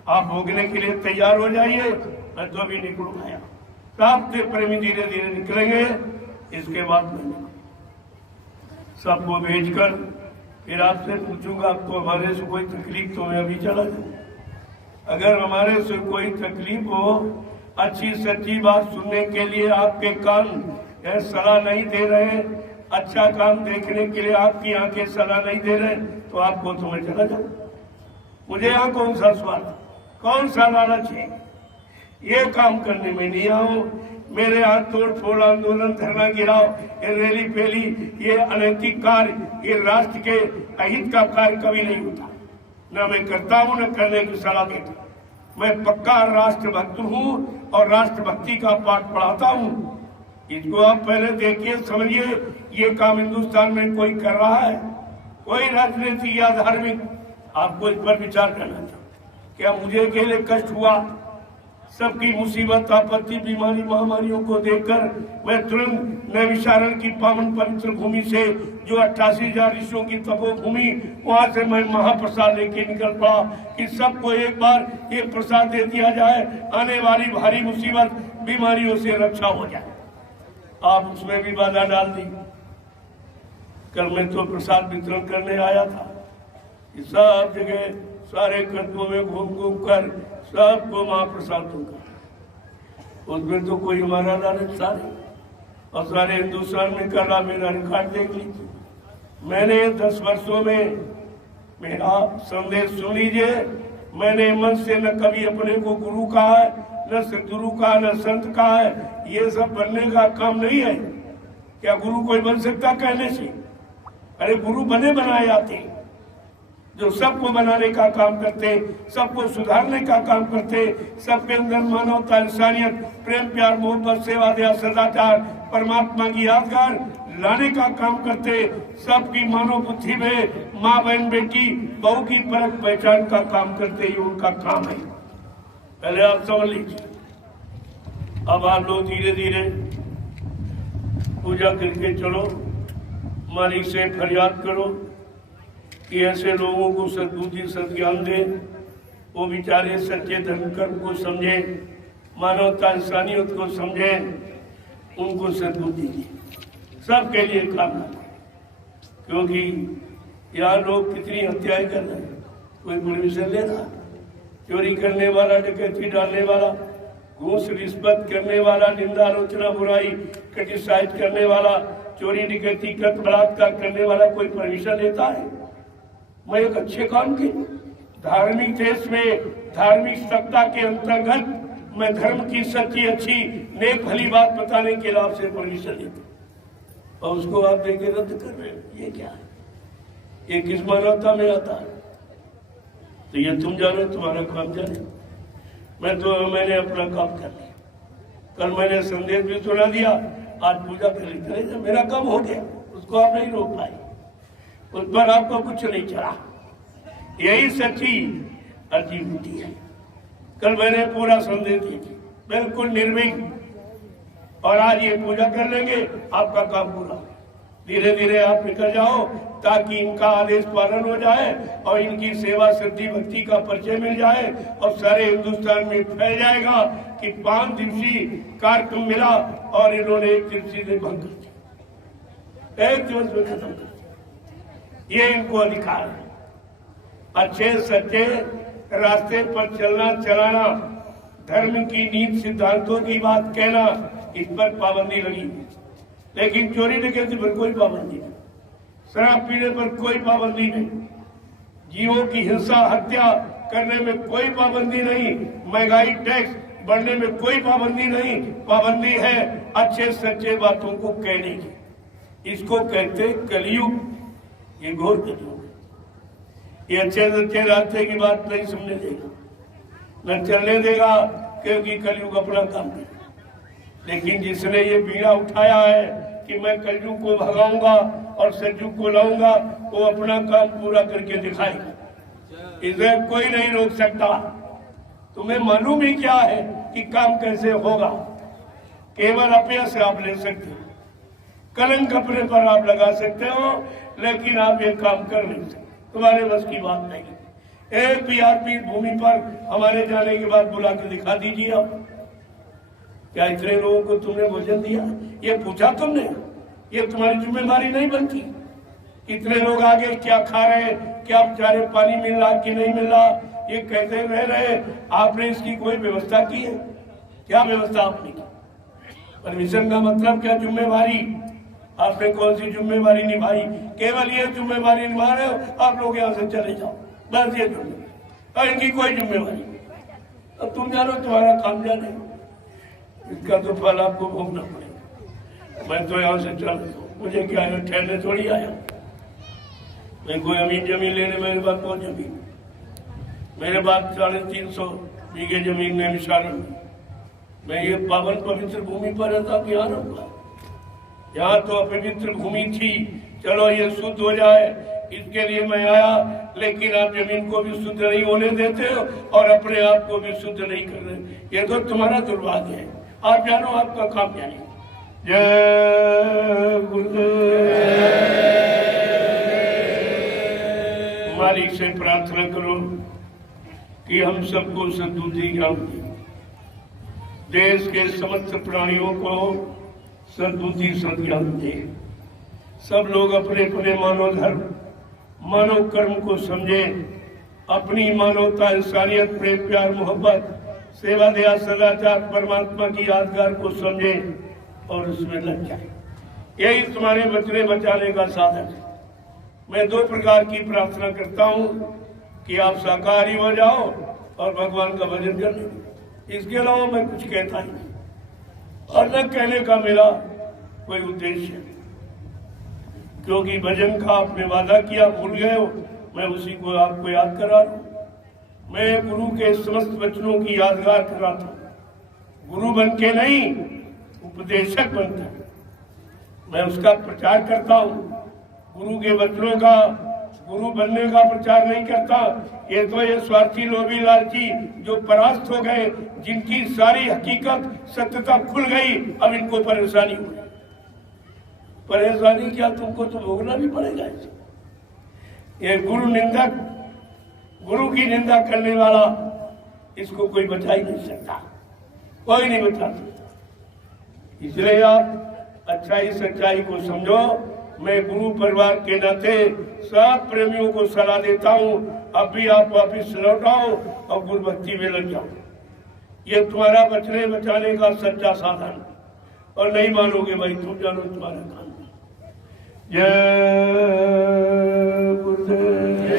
आप भोगने के लिए तैयार हो जाइए। मैं तो अभी निकलूंगा। आपके प्रेमी धीरे धीरे निकलेंगे। इसके बाद मैं सबको भेजकर फिर आपसे पूछूंगा, आपको हमारे से कोई तकलीफ तो मैं अभी चला जाऊँ। अगर हमारे से कोई तकलीफ हो, अच्छी सच्ची बात सुनने के लिए आपके कान सलाह नहीं दे रहे, अच्छा काम देखने के लिए आपकी आंखें सलाह नहीं दे रहे, तो आपको तो मैं चला जाऊँ। मुझे यहाँ कौन सा स्वार्थ, कौन सा लालच है? ये काम करने में नहीं आऊँ। मेरे हाथ तोड़ फोड़ आंदोलन, धरना गिराओ, ये रैली फेली, ये अनैतिक कार्य, ये राष्ट्र के अहित का कार्य कभी नहीं होता। न मैं करता हूँ, न करने की सलाह देता। मैं पक्का राष्ट्रभक्त हूँ और राष्ट्रभक्ति का पाठ पढ़ाता हूँ। इसको आप पहले देखिए, समझिए। ये काम हिंदुस्तान में कोई कर रहा है? कोई राजनीतिक या धार्मिक? आपको इस पर विचार करना चाहिए। क्या मुझे अकेले कष्ट हुआ? सबकी मुसीबत, आपत्ति, बीमारी, महामारियों को देखकर मैं तुरंत नैमिषारण्य की पावन पवित्र भूमि से, जो 88,000 ऋषियों की तपोभूमि, वहां से मैं महाप्रसाद लेके निकल पड़ा कि सबको एक बार ये प्रसाद दे दिया जाए, आने वाली भारी मुसीबत, बीमारियों से रक्षा हो जाए। आप उसमें भी बाधा डाल दी। कल मैं तो प्रसाद वितरण करने आया था। सब जगह सारे कस्बों में घूम घूम कर सबको महाप्रसाद दूंगा। उसमें तो कोई हमारा लालच सारे और सारे हिंदुस्तान में कर रहा। मेरा रिकॉर्ड देख लीजिए। मैंने 10 वर्षों में मेरा संदेश सुन लीजिए। मैंने मन से न कभी अपने को गुरु कहा है, न सदगुरु कहा, न संत कहा है। ये सब बनने का काम नहीं है। क्या गुरु कोई बन सकता कहने से? अरे गुरु बने बनाए जाते। जो सबको बनाने का काम करते, सबको सुधारने का काम करते, सबके अंदर मानवता, इंसानियत, प्रेम, प्यार, मोहब्बत, सेवा, दया, सदाचार, परमात्मा की यादगार लाने का काम करते, सबकी मानव बुद्धि में माँ, बहन, बेटी, बहू की परख पहचान का काम करते, ये उनका काम है। पहले आप समझ लीजिए। अब आप लोग धीरे धीरे पूजा करके चलो, मालिक से फरियाद करो कि ऐसे लोगों को सद्बुद्धि, सद्ज्ञान दे, वो बेचारे सच्चे धर्म कर्म को समझे, मानवता, इंसानियत को समझे, उनको सद्बुद्धि दी, सबके लिए काम है। क्योंकि यहाँ लोग कितनी हत्याएं कर रहे हैं, कोई परमिशन ले रहा, चोरी करने वाला, डकैती डालने वाला, घूस रिश्वत करने वाला, निंदा, आलोचना, बुराई, क्रिटिसाइज करने वाला, चोरी, डकैती, कत्ल, बलात्कार करने वाला कोई परमिशन लेता है? मैं एक अच्छे काम की धार्मिक देश में धार्मिक सत्ता के अंतर्गत मैं धर्म की सच्ची, अच्छी, नेक, भली बात बताने के लिए आपसे परमिशन लेता और उसको आप देके रद्द कर रहे हैं, ये क्या है? ये किस मानवता में आता है? तो ये तुम जानो, तुम्हारा काम जाने। मैंने अपना काम कर लिया। कल मैंने संदेश भी सुना दिया, आज पूजा कर ली, मेरा काम हो गया, उसको आप नहीं रोक पाए, उस पर आपको कुछ नहीं चला। यही सच्ची अर्जी होती है। कल मैंने पूरा संदेश दिया, बिल्कुल निर्विघ्न, और आज ये पूजा कर लेंगे, आपका काम पूरा। धीरे धीरे आप निकल जाओ ताकि इनका आदेश पालन हो जाए और इनकी सेवा, सिद्धि, भक्ति का परिचय मिल जाए और सारे हिंदुस्तान में फैल जाएगा कि 5 दिवसीय कार्यक्रम मिला और इन्होंने 1 दिवसीय से भंग कर दिया, 1 दिवस में खत्म कर दिया। ये इनको अधिकार है। अच्छे सच्चे रास्ते पर चलना, चलाना, धर्म की नीति, सिद्धांतों की बात कहना, इस पर पाबंदी लगी, लेकिन चोरी डकैती पर कोई पाबंदी नहीं, शराब पीने पर कोई पाबंदी नहीं, जीवों की हिंसा, हत्या करने में कोई पाबंदी नहीं, महंगाई, टैक्स बढ़ने में कोई पाबंदी नहीं। पाबंदी है अच्छे सच्चे बातों को कहने की। इसको कहते कलयुग। ये घोर कलयुग। ये अच्छे सच्चे रास्ते की बात नहीं सुनने देगा, न चलने देगा, क्योंकि कलयुग अपना काम करे। लेकिन जिसने ये बीड़ा उठाया है कि मैं कलयुग को भगाऊंगा और सतयुग को लाऊंगा, वो अपना काम पूरा करके दिखाएगा। इसे कोई नहीं रोक सकता। तुम्हें मालूम ही क्या है कि काम कैसे होगा? केवल अपयश आप ले सकते हो, कलंक अपने पर आप लगा सकते हो, लेकिन आप ये काम कर नहीं सकते, तुम्हारे बस की बात नहीं। एक भी आदमी भूमि पर हमारे जाने के बाद बुला के दिखा दीजिए आप, क्या इतने लोगों को तुमने भोजन दिया? ये पूछा तुमने? ये तुम्हारी जिम्मेदारी नहीं बनती? कितने लोग आगे क्या खा रहे हैं, क्या बेचारे पानी मिल रहा कि नहीं मिल रहा, ये कैसे रह रहे, आपने इसकी कोई व्यवस्था की है? क्या व्यवस्था आपने की? परमिशन का मतलब क्या? जिम्मेवारी। आपने कौन सी जिम्मेवारी निभाई? केवल ये जिम्मेवारी निभा रहे हो, आप लोग यहाँ से चले जाओ, बस ये जिम्मेवारी, और इनकी कोई जिम्मेवारी। अब तुम जानो, तुम्हारा काम जाने, इसका तो फल आपको भोगना पड़ेगा। मैं तो यहाँ से चल, मुझे क्या है, ठहरने थोड़ी आया। मैं कोई अमीन जमीन लेने मेरे पास कौन जमीन? मेरे पास 350 बीघे जमीन है विशारण में। मैं ये पावन पवित्र भूमि पर रहता कि यहाँ रहूंगा? यहाँ तो अपवित्र भूमि थी, चलो ये शुद्ध हो जाए, इसके लिए मैं आया। लेकिन आप जमीन को भी शुद्ध नहीं होने देते हो और अपने आप को भी शुद्ध नहीं कर रहे। ये तो तुम्हारा दुर्भाग्य है। आप जानो, आपका काम जानिए। जय गुरुदेव। मालिक से प्रार्थना करो कि हम सबको सद्बुद्धि ज्ञान दे, देश के समस्त प्राणियों को सद्बुद्धि सद्ज्ञान दे, सब लोग अपने अपने मानव धर्म, मानव कर्म को समझे, अपनी मानवता, इंसानियत, प्रेम, प्यार, मोहब्बत, सेवा, दया, सदाचार, परमात्मा की यादगार को समझे और उसमें लग जाए। यही तुम्हारे बचने बचाने का साधन है। मैं 2 प्रकार की प्रार्थना करता हूँ कि आप शाकाहारी हो जाओ और भगवान का भजन कर लो। इसके अलावा मैं कुछ कहता ही नहीं, और न कहने का मेरा कोई उद्देश्य है, क्योंकि भजन का आपने वादा किया, भूल गए हो, मैं उसी को आपको याद करा रहा हूँ। मैं गुरु के समस्त वचनों की यादगार कराता हूँ। गुरु बन के नहीं, उपदेशक बनकर मैं उसका प्रचार करता हूँ। गुरु के वचनों का, गुरु बनने का प्रचार नहीं करता। ये तो ये स्वार्थी लोभी लालची जो परास्त हो गए, जिनकी सारी हकीकत सत्यता खुल गई, अब इनको परेशानी हो गई। परेशानी क्या, तुमको तो भोगना भी पड़ेगा। ये गुरु निंदक, गुरु की निंदा करने वाला, इसको कोई बचा ही नहीं सकता, कोई नहीं बचा सकता। इसलिए आप अच्छाई सच्चाई को समझो। मैं गुरु परिवार के नाते सब प्रेमियों को सलाह देता हूँ, अब भी आप वापिस लौट आओ और गुरु भक्ति में लग जाओ। ये तुम्हारा बचने बचाने का सच्चा साधन, और नहीं मानोगे भाई, तुम जानो तुम्हारा काम। जय गुरुदेव,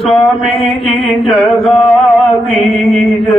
स्वामी जी जगा दीजिए।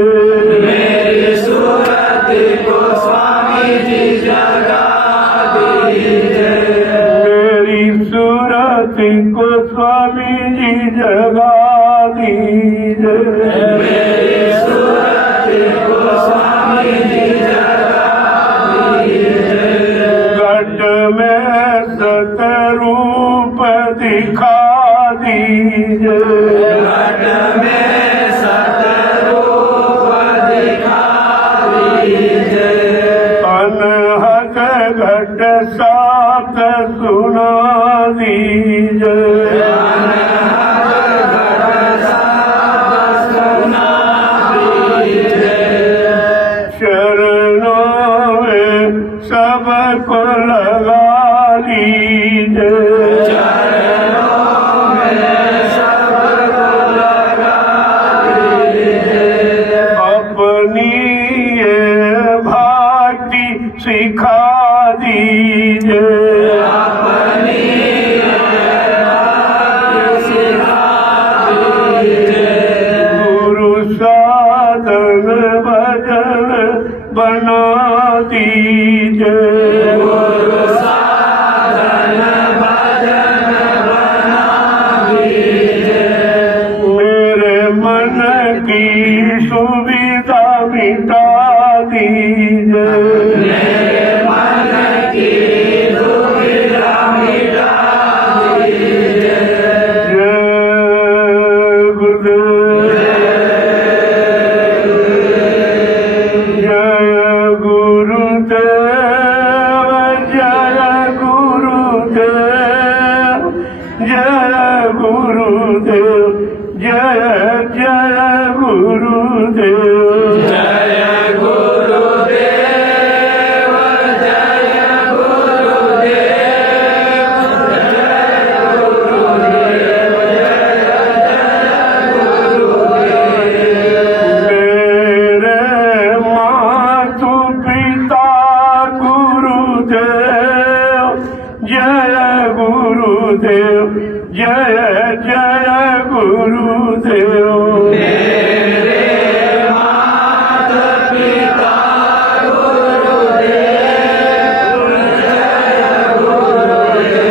बना दीजिए, गुरु साधन भजन बना दीजिए, मेरे मन की सुविधा मिटा दीजिए, मेरे मन की सुविधा मिटा दीजिए। जय गुरुदेव, जय गुरुदेव, जय गुरुदेव, जय गुरुदेव, जय जय गुरुदेव, जय गुरुदेव, जय गुरुदेव, मेरे मातु पिता गुरुदेव, जय गुरुदेव, जय जय गुरुदेव, मेरे माता पिता गुरुदेव, जय गुरुदेव,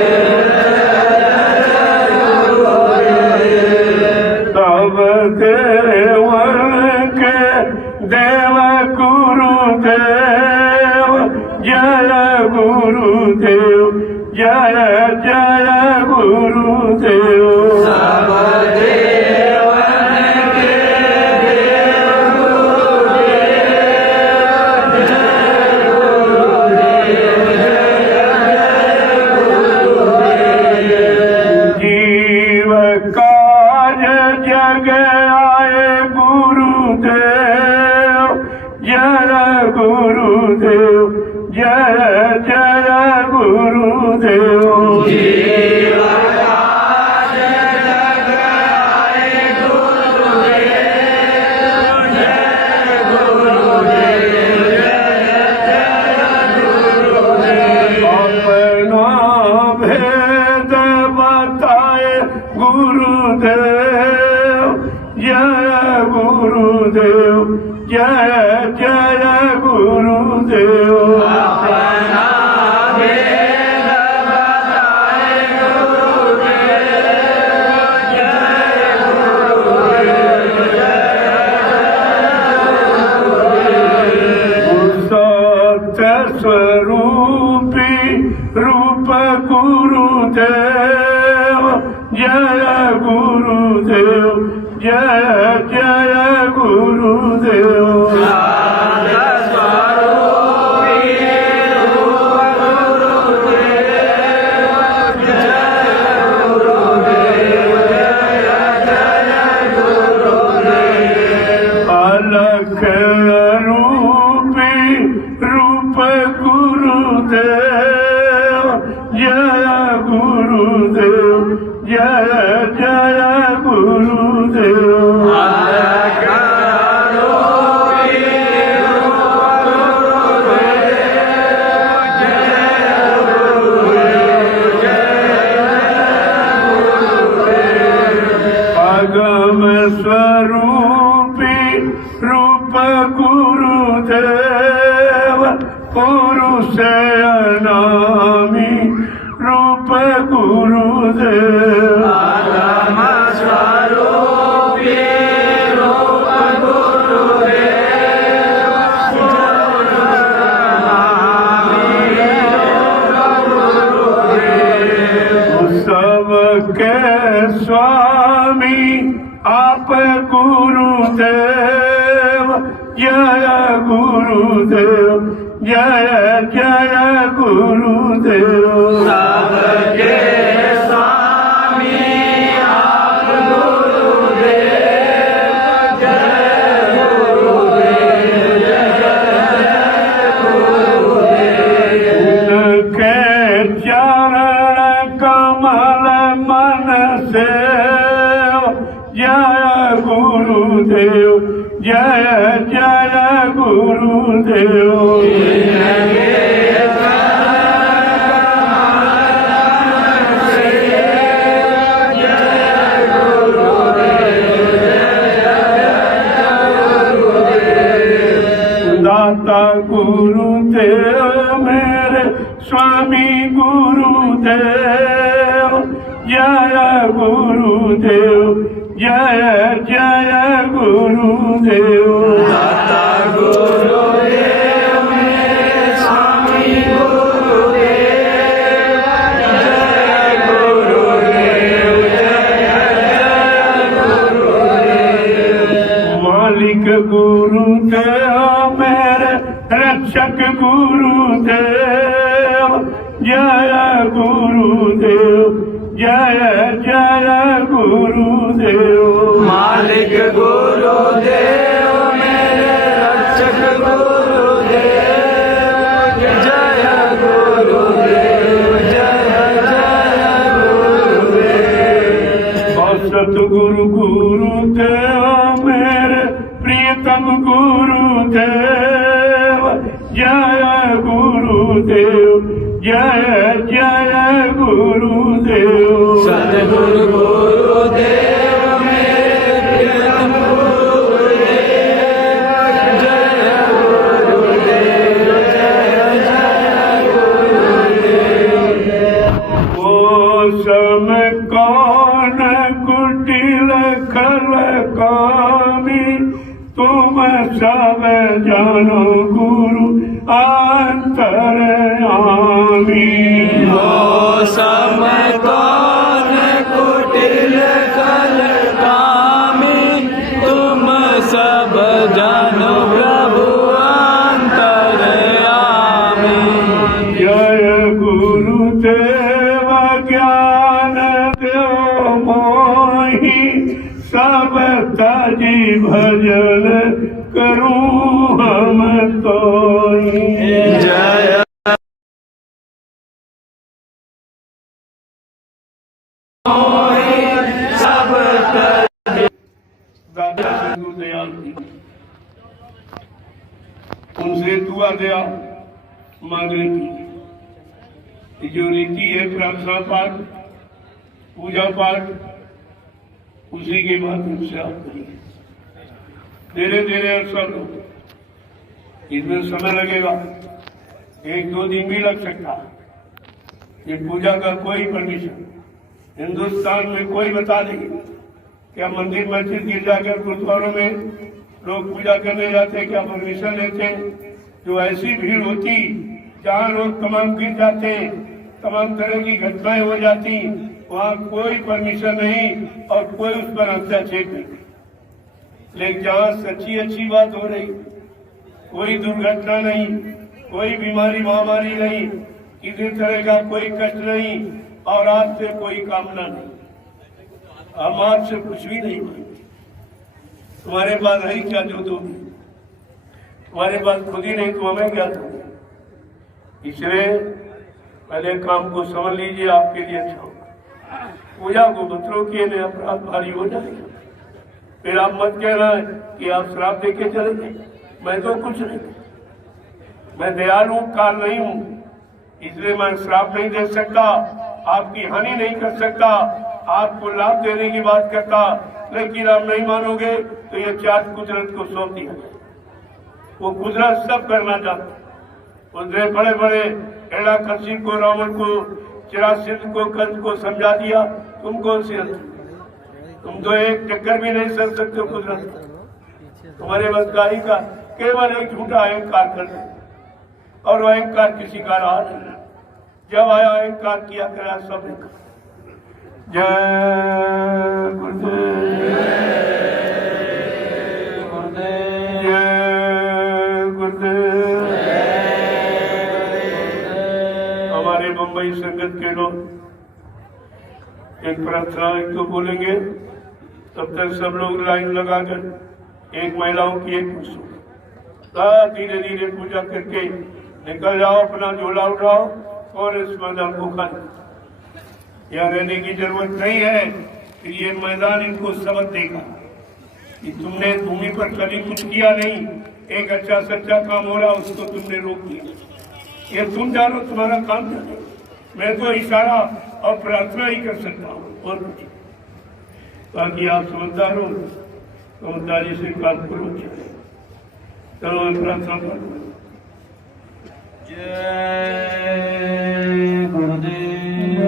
तब देवन के देव गुरुदेव, जय गुरुदेव, जय जय गुरुदेव, सब देवन के देव गुरुदेव, जय गुरुदेव, जय गुरुदेव, जीव कार्य जग आए गुरुदेव, जय गुरुदेव, जय जय गुरुदेव, जीव कार्य जग आए गुरुदेव, जय गुरुदेव, जय गुरुदेव, अपना भेद बताए गुरुदेव, जय गुरुदेव, जय जय गुरुदेव, अपना भेद बताए गुरुदेव, जय गुरुदेव, सत्य स्वरूपी रूप गुरुदेव, जय गुरुदेव, जय जय गुरुदेव, अलख रूपी रूप गुरुदेव, जय गुरुदेव, जय जय गुरुदेव, अलख रूपी रूप गुरुदेव, जय गुरुदेव, जय गुरुदेव, अगम स्वरूपी रूप गुरुदेव, पुरुष अनामी रूप गुरुदेव, अगम स्वरूपी रूप गुरुदेव, पुरुष अनामी रूप गुरुदेव, सबके स्वामी आप गुरुदेव, जय गुरुदेव, जय जय गुरुदेव, सबके स्वामी आप गुरुदेव, जय गुरुदेव, जय गुरुदेव, उनके चरण कमल मन से, जय गुरुदेव, जय जय गुरुदेव, दाता गुरुदेव जय जय गुरुदेव। दाता गुरुदेव मेरे स्वामी गुरुदेव जय गुरुदेव जय जय गुरुदेव। मालिक गुरुदेव मेरे रक्षक गुरुदेव जय गुरुदेव जय जय गुरुदेव। मालिक गुरुदेव मेरे रक्षक गुरुदेव जय गुरुदेव जय जय गुरुदेव। और सतगुरु गुरुदेव मेरे प्रियतम गुरुदेव जय गुरुदेव जय जय गुरुदेव। सतगुरु गुरुदेव मेरे प्रियतम गुरुदेव जय गुरुदेव जय जय गुरुदेव। ओ सम कौन कुटिल खल कामी तुम सब जानो गुरु अंतर्यामी। ओ समय कौन कुटिल कल कामी तुम सब जानो प्रभु अंतर्यामी। जय गुरुदेव ज्ञान देव मोहि सब तजी भजन करूं हम तोहि। जय सब दादा सिंधु दयाल जी उनसे दुआ दया मांगने की जो रीति है प्रार्थना पाठ पूजा पाठ उसी के माध्यम से आप करिए। धीरे धीरे अवसर लो, इसमें समय लगेगा, 1-2 दिन भी लग सकता। ये पूजा का कोई परमिशन हिंदुस्तान में कोई बता नहीं क्या मंदिर मस्जिद गिरजाघर गुरुद्वारों में लोग पूजा करने जाते क्या परमिशन लेते? जो ऐसी भीड़ होती जहाँ लोग तमाम गिर जाते, तमाम तरह की घटनाएं हो जाती, वहाँ कोई परमिशन नहीं और कोई उस पर हस्तक्षेप नहीं। लेकिन जहाँ सच्ची अच्छी बात हो रही, कोई दुर्घटना नहीं, कोई बीमारी महामारी नहीं, किसी तरह का कोई कष्ट नहीं और आपसे कोई कामना नहीं, हम आपसे कुछ भी नहीं मांगते। तुम्हारे पास है क्या जो दोगे? तुम्हारे पास खुद ही नहीं तो हमें क्या दोगे? इसलिए पहले काम को समझ लीजिए, आपके लिए अच्छा होगा। पूजा को मत रोकिए, नहीं अपराध भारी हो जाएगा। फिर आप मत कहना कि आप श्राप दे के चले गए। मैं तो कुछ नहीं, मैं दयालु काल नहीं हूँ, इसलिए मैं श्राप नहीं दे सकता, आपकी हानि नहीं कर सकता, आपको लाभ देने की बात करता। लेकिन आप नहीं मानोगे तो ये चार कुदरत को सौंप दिया जाए। वो कुदरत सब करना चाहता। उसने बड़े बड़े एड़ा कसी को, रावण को, चिरासित को, कंस को समझा दिया। तुमको तुम तो एक टक्कर भी नहीं सर सकते कुदरत। तुम्हारे बस गाड़ी का केवल एक झूठा अहंकार करते और वह अहंकार किसी का रहा नहीं। जब आया अहंकार किया करा सब ने। जय गुरुदेव जय गुरुदेव। हमारे मुंबई संगत के लोग एक प्रार्थना एक तो बोलेंगे, तब तक सब लोग लाइन लगाकर एक महिलाओं की एक धीरे धीरे पूजा करके निकल जाओ, अपना झोला उठाओ और इस मैदान को खाली। यहाँ रहने की जरूरत नहीं है। फिर ये मैदान इनको सबक देगा कि तुमने भूमि पर कभी कुछ किया नहीं, एक अच्छा सच्चा काम हो रहा उसको तुमने रोक दिया। ये तुम जानो तुम्हारा काम क्या है। मैं तो इशारा और प्रार्थना ही कर सकता हूँ और कुछ। बाकी आप समझदार हो, समझदारी से काम करो। चलो मैं प्रार्थना करूँ। जय गुरुदेव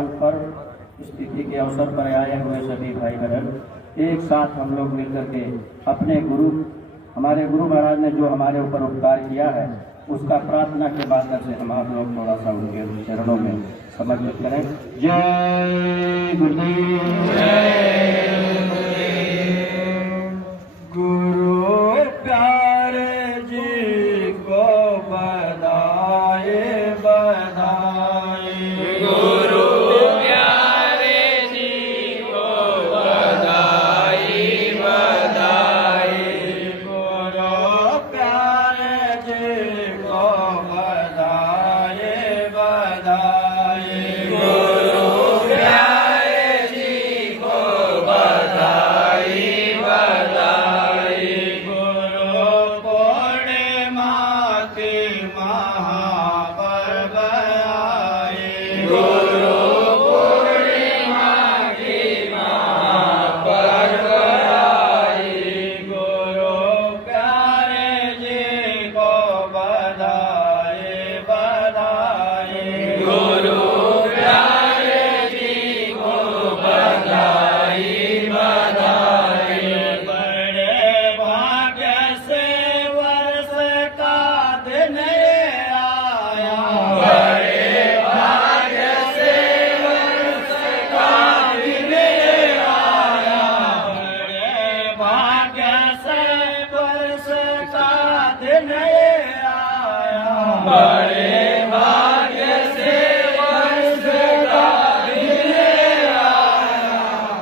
पावन पर्व स्थिति के अवसर पर आए हुए सभी भाई बहन एक साथ हम लोग मिलकर के अपने गुरु हमारे गुरु महाराज ने जो हमारे ऊपर उपकार किया है उसका प्रार्थना के माध्यम से हम आप लोग थोड़ा सा उनके चरणों में समर्पित करें। जय गुरुदेव। गुरु प्यारे जी को बधाए बधाए, गुरु प्यारे जी को बधाई बधाई, गुरु प्यारे जी को बधाए बधाए, गुरु प्यारे जी को बधाई बधाई, गुरु पूर्णिमा के महापर्व आए, गुरु पूर्णिमा की महापर्व आई, गुरु प्यारे जी को बधाए बधाए, गुरु प्यारे जी को बधाई बधाई, बड़े भाग्य से वर्ष का दिन आया, बड़े भाग्य से वर्ष का दिन आया, बड़े भाग्य से वर्ष का दिन आया, बड़े भाग्य से वर्ष का दिन आया,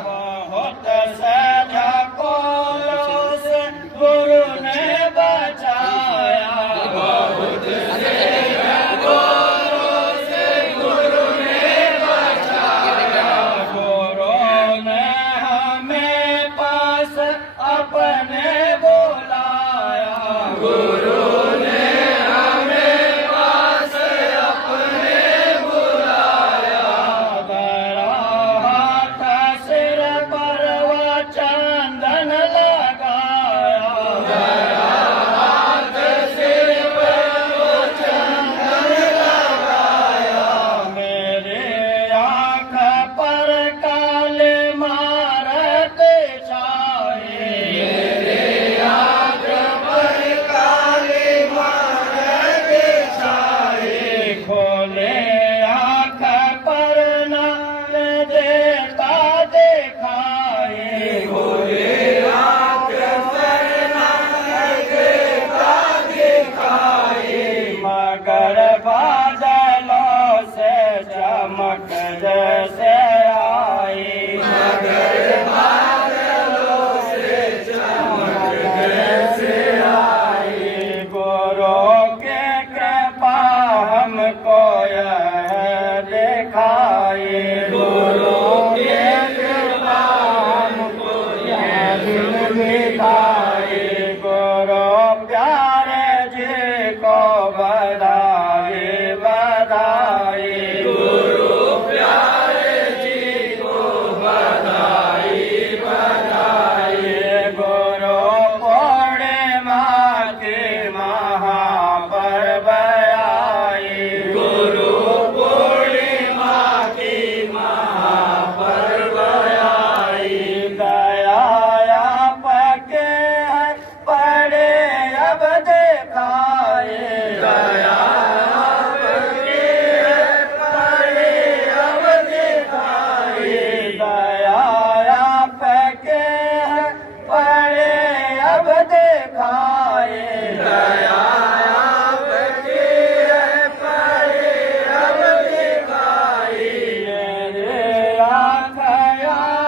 बहुत से झकोरों से गुरु ने बचाया, बहुत से झकोरों से गुरु ने बचाया, गुरु ने हमें पास अपने बुलाया, गुरु ने हमें पास अपने बुलाया, मेरा हाथ सिर पर वो चंदन लगाया, हाथ सिर पर वो चंदन लगाया, मेरे आँख पर काले मारत छाए, मेरे आँख पर काली मारत छाए, खोले आँख पर नाल देता दिखाए, खोले आँख पर नाल देता दिखाए, मगर बादलों से चमक जैसे आई, मगर बादलों से चमक जैसे आई, गुरु के कृपा हमको यह दिखाई, गुरु के कृपा हमको यह दिन दिखाई, गुरु प्यारे जी को बधाई बधाई, गुरु प्यारे जी को बधाई बधाई, गुरु पूर्णिमा की महापर्व आई, गुरु पूर्णिमा की महापर्व आई, दया आपके है पड़े अब दिखाए, दया आपके परे अब दिखाई, दया आपके है पड़े अब दिखाए, दया आपके परे अब दिखाई, मेरे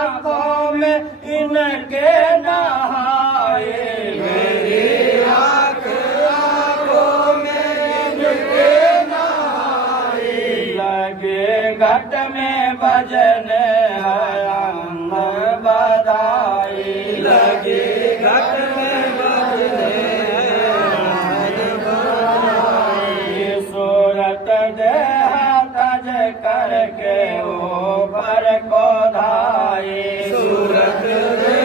आँखों में इनके नहाए, मेरी आँखों में इनके नहाई, लगे घट में भजन है अन्न बधाई, लगे घट में बजने सूरत देह तज करके ऊपर को धाई, सूरत दे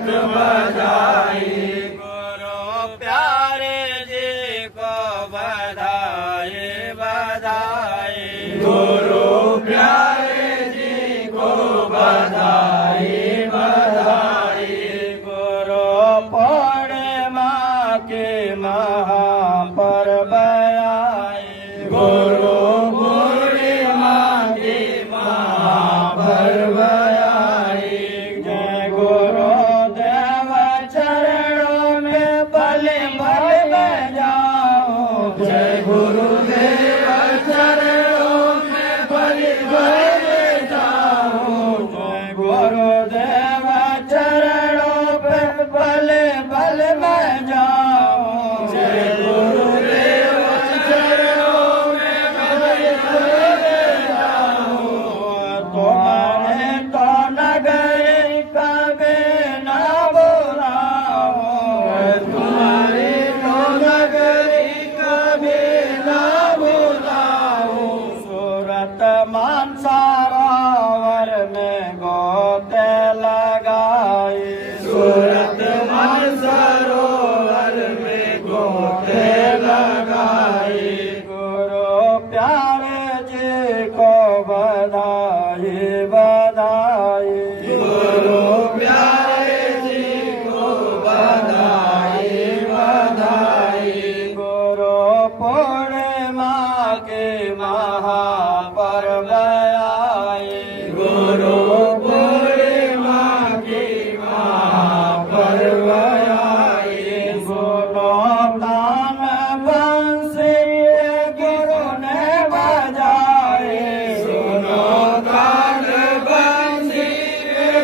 घट बजाई। गुरु प्यारे जी को बधाई बधाई। गुरु प्यारे जी को बधाई बधाई। गुरु पूर्णिमा के महापर्व आए। गुरु पूर्णिमा की महापर्व आई। जय गुरुदेव चरणों में बल बल बजाओ। जय गुरुदेव चरणों में बल बल जाओ। जय गुरुदेव चरणों पे बल बल बजाओ। जय गुरुदेव चरणों में बल बल जाओ। तुम्हारे तो नगरी कभी न बुलाओ। तुम्हारी तो नगरी कभी न बुलाओ। सूरत मानसरोवर में गोते लगाए। सूरत मानसरोवर में गोते लगाई। गुरु प्यारे जी को बधाई बधाई। गुरु प्यारे जी को बधाई बधाई। गुरु पूर्णिमा के महापर्व आए। गुरु पूर्णिमा की महापर्व आई। सुनो तान बंसी गुरु ने बजाए। सुनो तान बंसी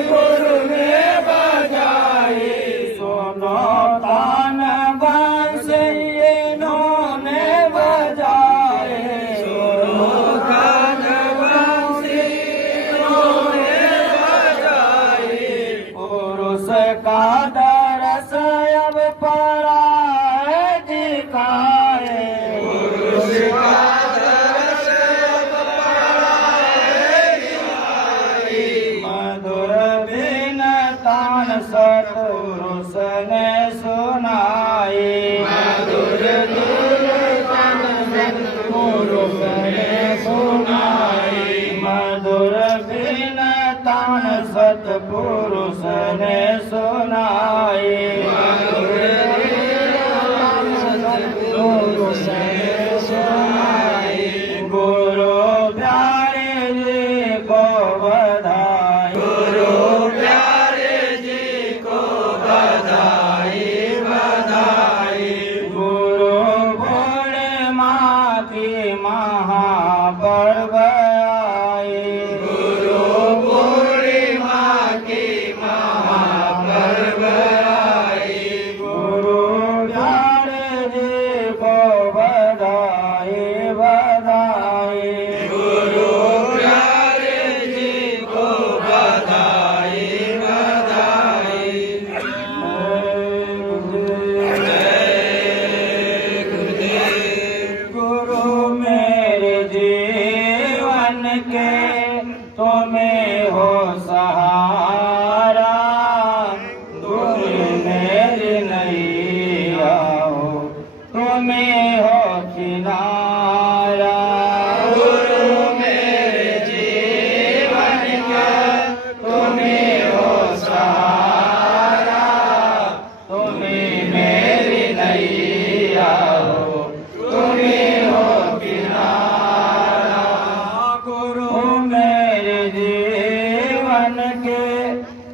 गुरु ने बजाई। सुनो तान बंसी इन्होंने बजाए। सुनो तान बंसी उन्होंने बजाई। पुरुष का दरस अब परा दिखाए। पुरुष का दरस अब पराए दिखाई। मधुर बिन तान सतपुरुष ने सुनाई। मधुर बिन तान सतपुरुष ने सुनाई। मधुर बिन तान सतपुरुष ने सुनाई। मधुर बिन तान सतपुरुष ने सुनाई। गुरु प्यारे जी को बधाई। गुरु प्यारे जी को बधाई बधाई। गुरु पूर्णिमा की महापर्व आए। गुरु पूर्णिमा की महापर्व आई। गुरु प्यारे जी को बधाई बधाई। गुरु प्यारे जी को बधाई बधाई। गुरु मेरे जीवन के तुम्हें हो सहारा। तुम मेरी नैया हो, तुम्हें हो किनारा। गुरु मेरे जीवन का तुम्हें हो सहारा। तुम्हें मेरी नैया हो, तुम्हें हो किनारा। गुरु मेरे जीवन के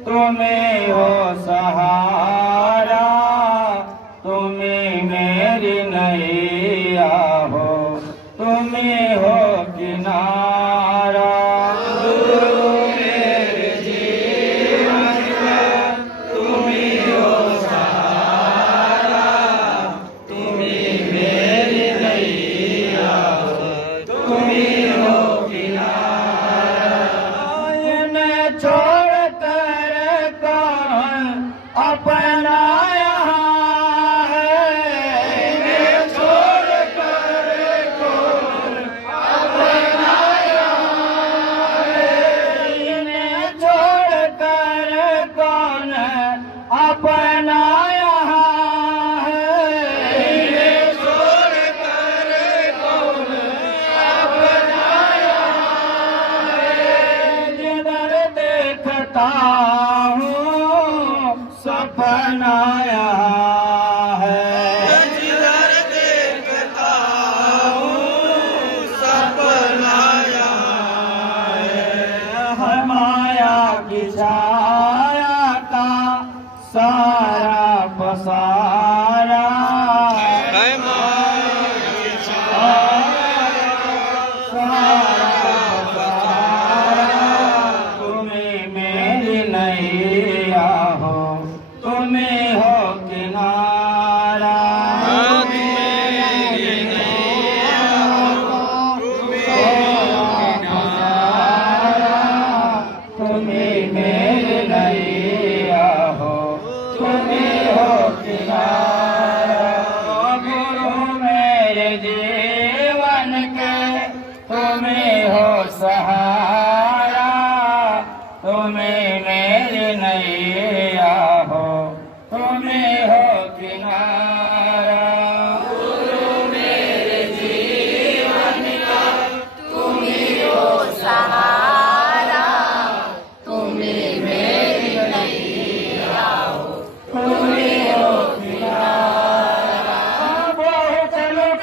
तुम्हें हो सहारा। तुम्हें मेरी नैया हो, तुम्हें हो किनारा। गुरु मेरे जीवन का तुम्हें हो सहारा। तुम्हें मेरी नैया हो, तुम्हें हो किनारा। इन्हें छोड़ कर कौन अपना यहाँ है। इन्हें छोड़ कर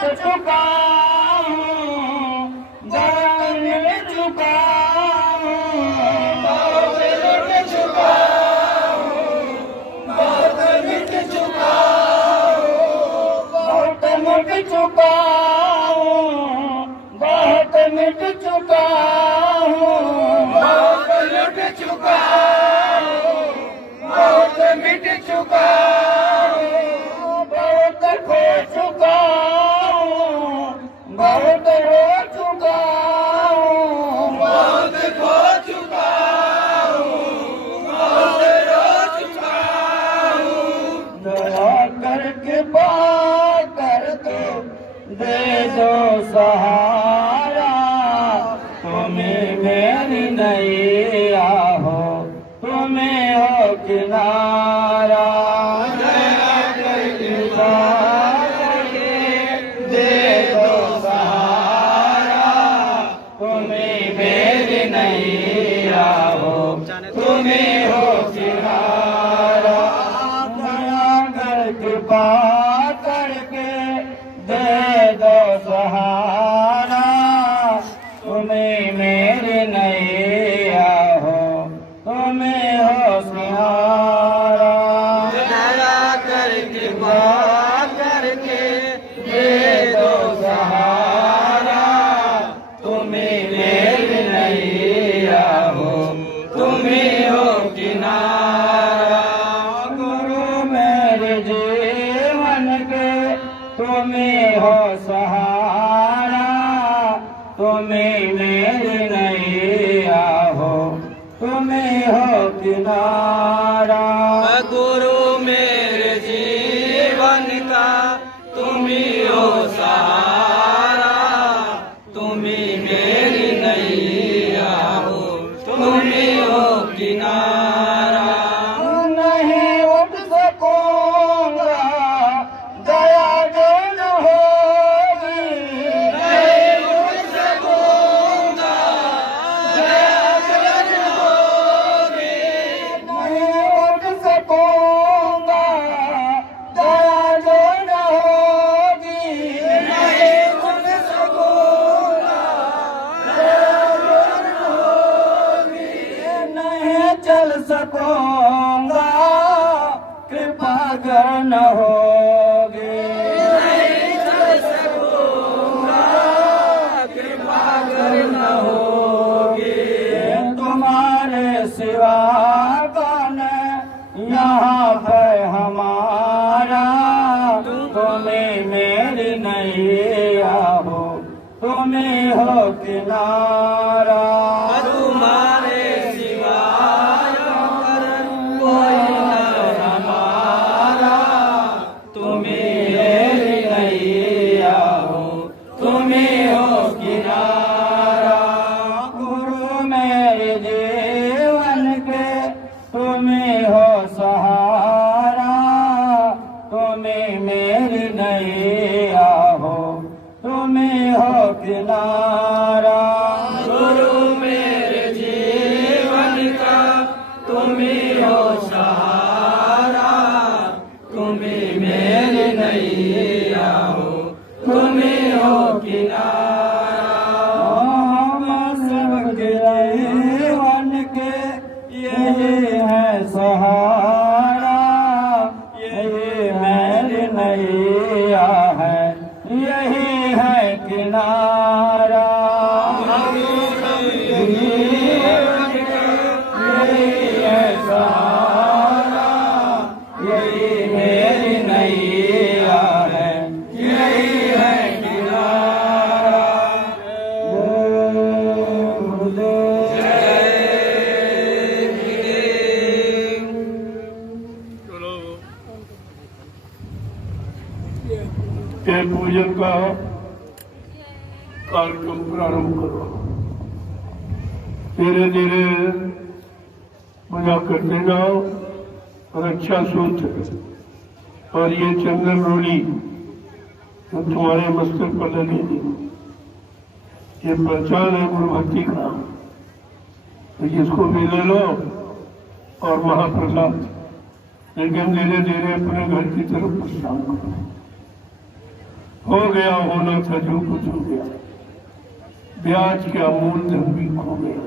लुट चुका हूँ, बहुत मिट चुका हूँ, बहुत लुट चुका हूँ, बहुत मिट चुका हूँ, बहुत मिट चुका हूँ, बहुत मिट चुका हूँ, बहुत लुट चुका हूँ, बहुत मिट चुका हूँ, बहुत खो चुका हूँ, बहुत रो चुका हूँ, बहुत खो चुका हूँ, बहुत रो चुका हूँ। दया करके बात कर दो, दे दो सहारा, तुम्हें मेरी नैया हो, तुम्हें हो किनारा। दया करके बात करके दे दो सहारा, तुम्हें मेरी नैया हो, तुम्हें हो किनारा। दया करके बात करके दे दो सहारा, तुम्हें मेरी नैया हो, तुम्हें हो सहारा। दया करके बात करके दे दो सहारा, तुम्हें मेरी नैया हो, तुम्हें हो किनारा। गुरु मेरे जीवन के तुम्हें हो सहारा, तुम्हें मेरी नैया हो, तुम्हें हो किनारा। गुरु मेरे जीवन का तुम्हीं हो सहारा, तुम्हीं मेरी नैया हो, तुम्हीं हो किनारा। नहीं उठ सकूंगा दया जो न होगी, नहीं उठ सकूंगा दया जो न होगी, नहीं उठ सकूंगा दया जो न होगी, नहीं उठ सकूंगा दया जो न होगी, नहीं चल सकूंगा कृपा अगर न होगी, नहीं चल सकूंगा कृपा अगर न होगी। तुम्हारे सिवा कौन यहाँ पर हमारा, तुम्हें मेरी नैया हो, तुम्हें हो किनारा। तुम्हारे सिवा कोई न हमारा, तुम्हें मेरी नैया हो, तुम्हें हो किनारा। गुरु मेरे जीवन के तुम्हें हो सहारा, तुम्हें मेरी नैया हो, तुम्हें हो किनारा। गुरु मेरे जीवन का तुम्हीं हो सहारा, तुम्हीं मेरी नैया हो, तुम्हीं हो किनारा। हम सब जीवन के यही है सहारा, यही मेरी नैया है, यही है किनारा। यही है सहारा, यही मेरी नैया है, यही है किनारा। ये पूजन का कार्यक्रम प्रारंभ करो। धीरे धीरे मजा करते जाओ और अच्छा सोच। और ये चंदन रोली जो तुम्हारे मस्तक पर लगी थी, ये पहचान है गुरु भक्ति का, तो इसको भी ले लो और महाप्रसाद। लेकिन धीरे धीरे अपने घर की तरफ प्रस्थान करो। हो गया होना था जो कुछ हो गया, ब्याज के अमूल धन भी खो गया।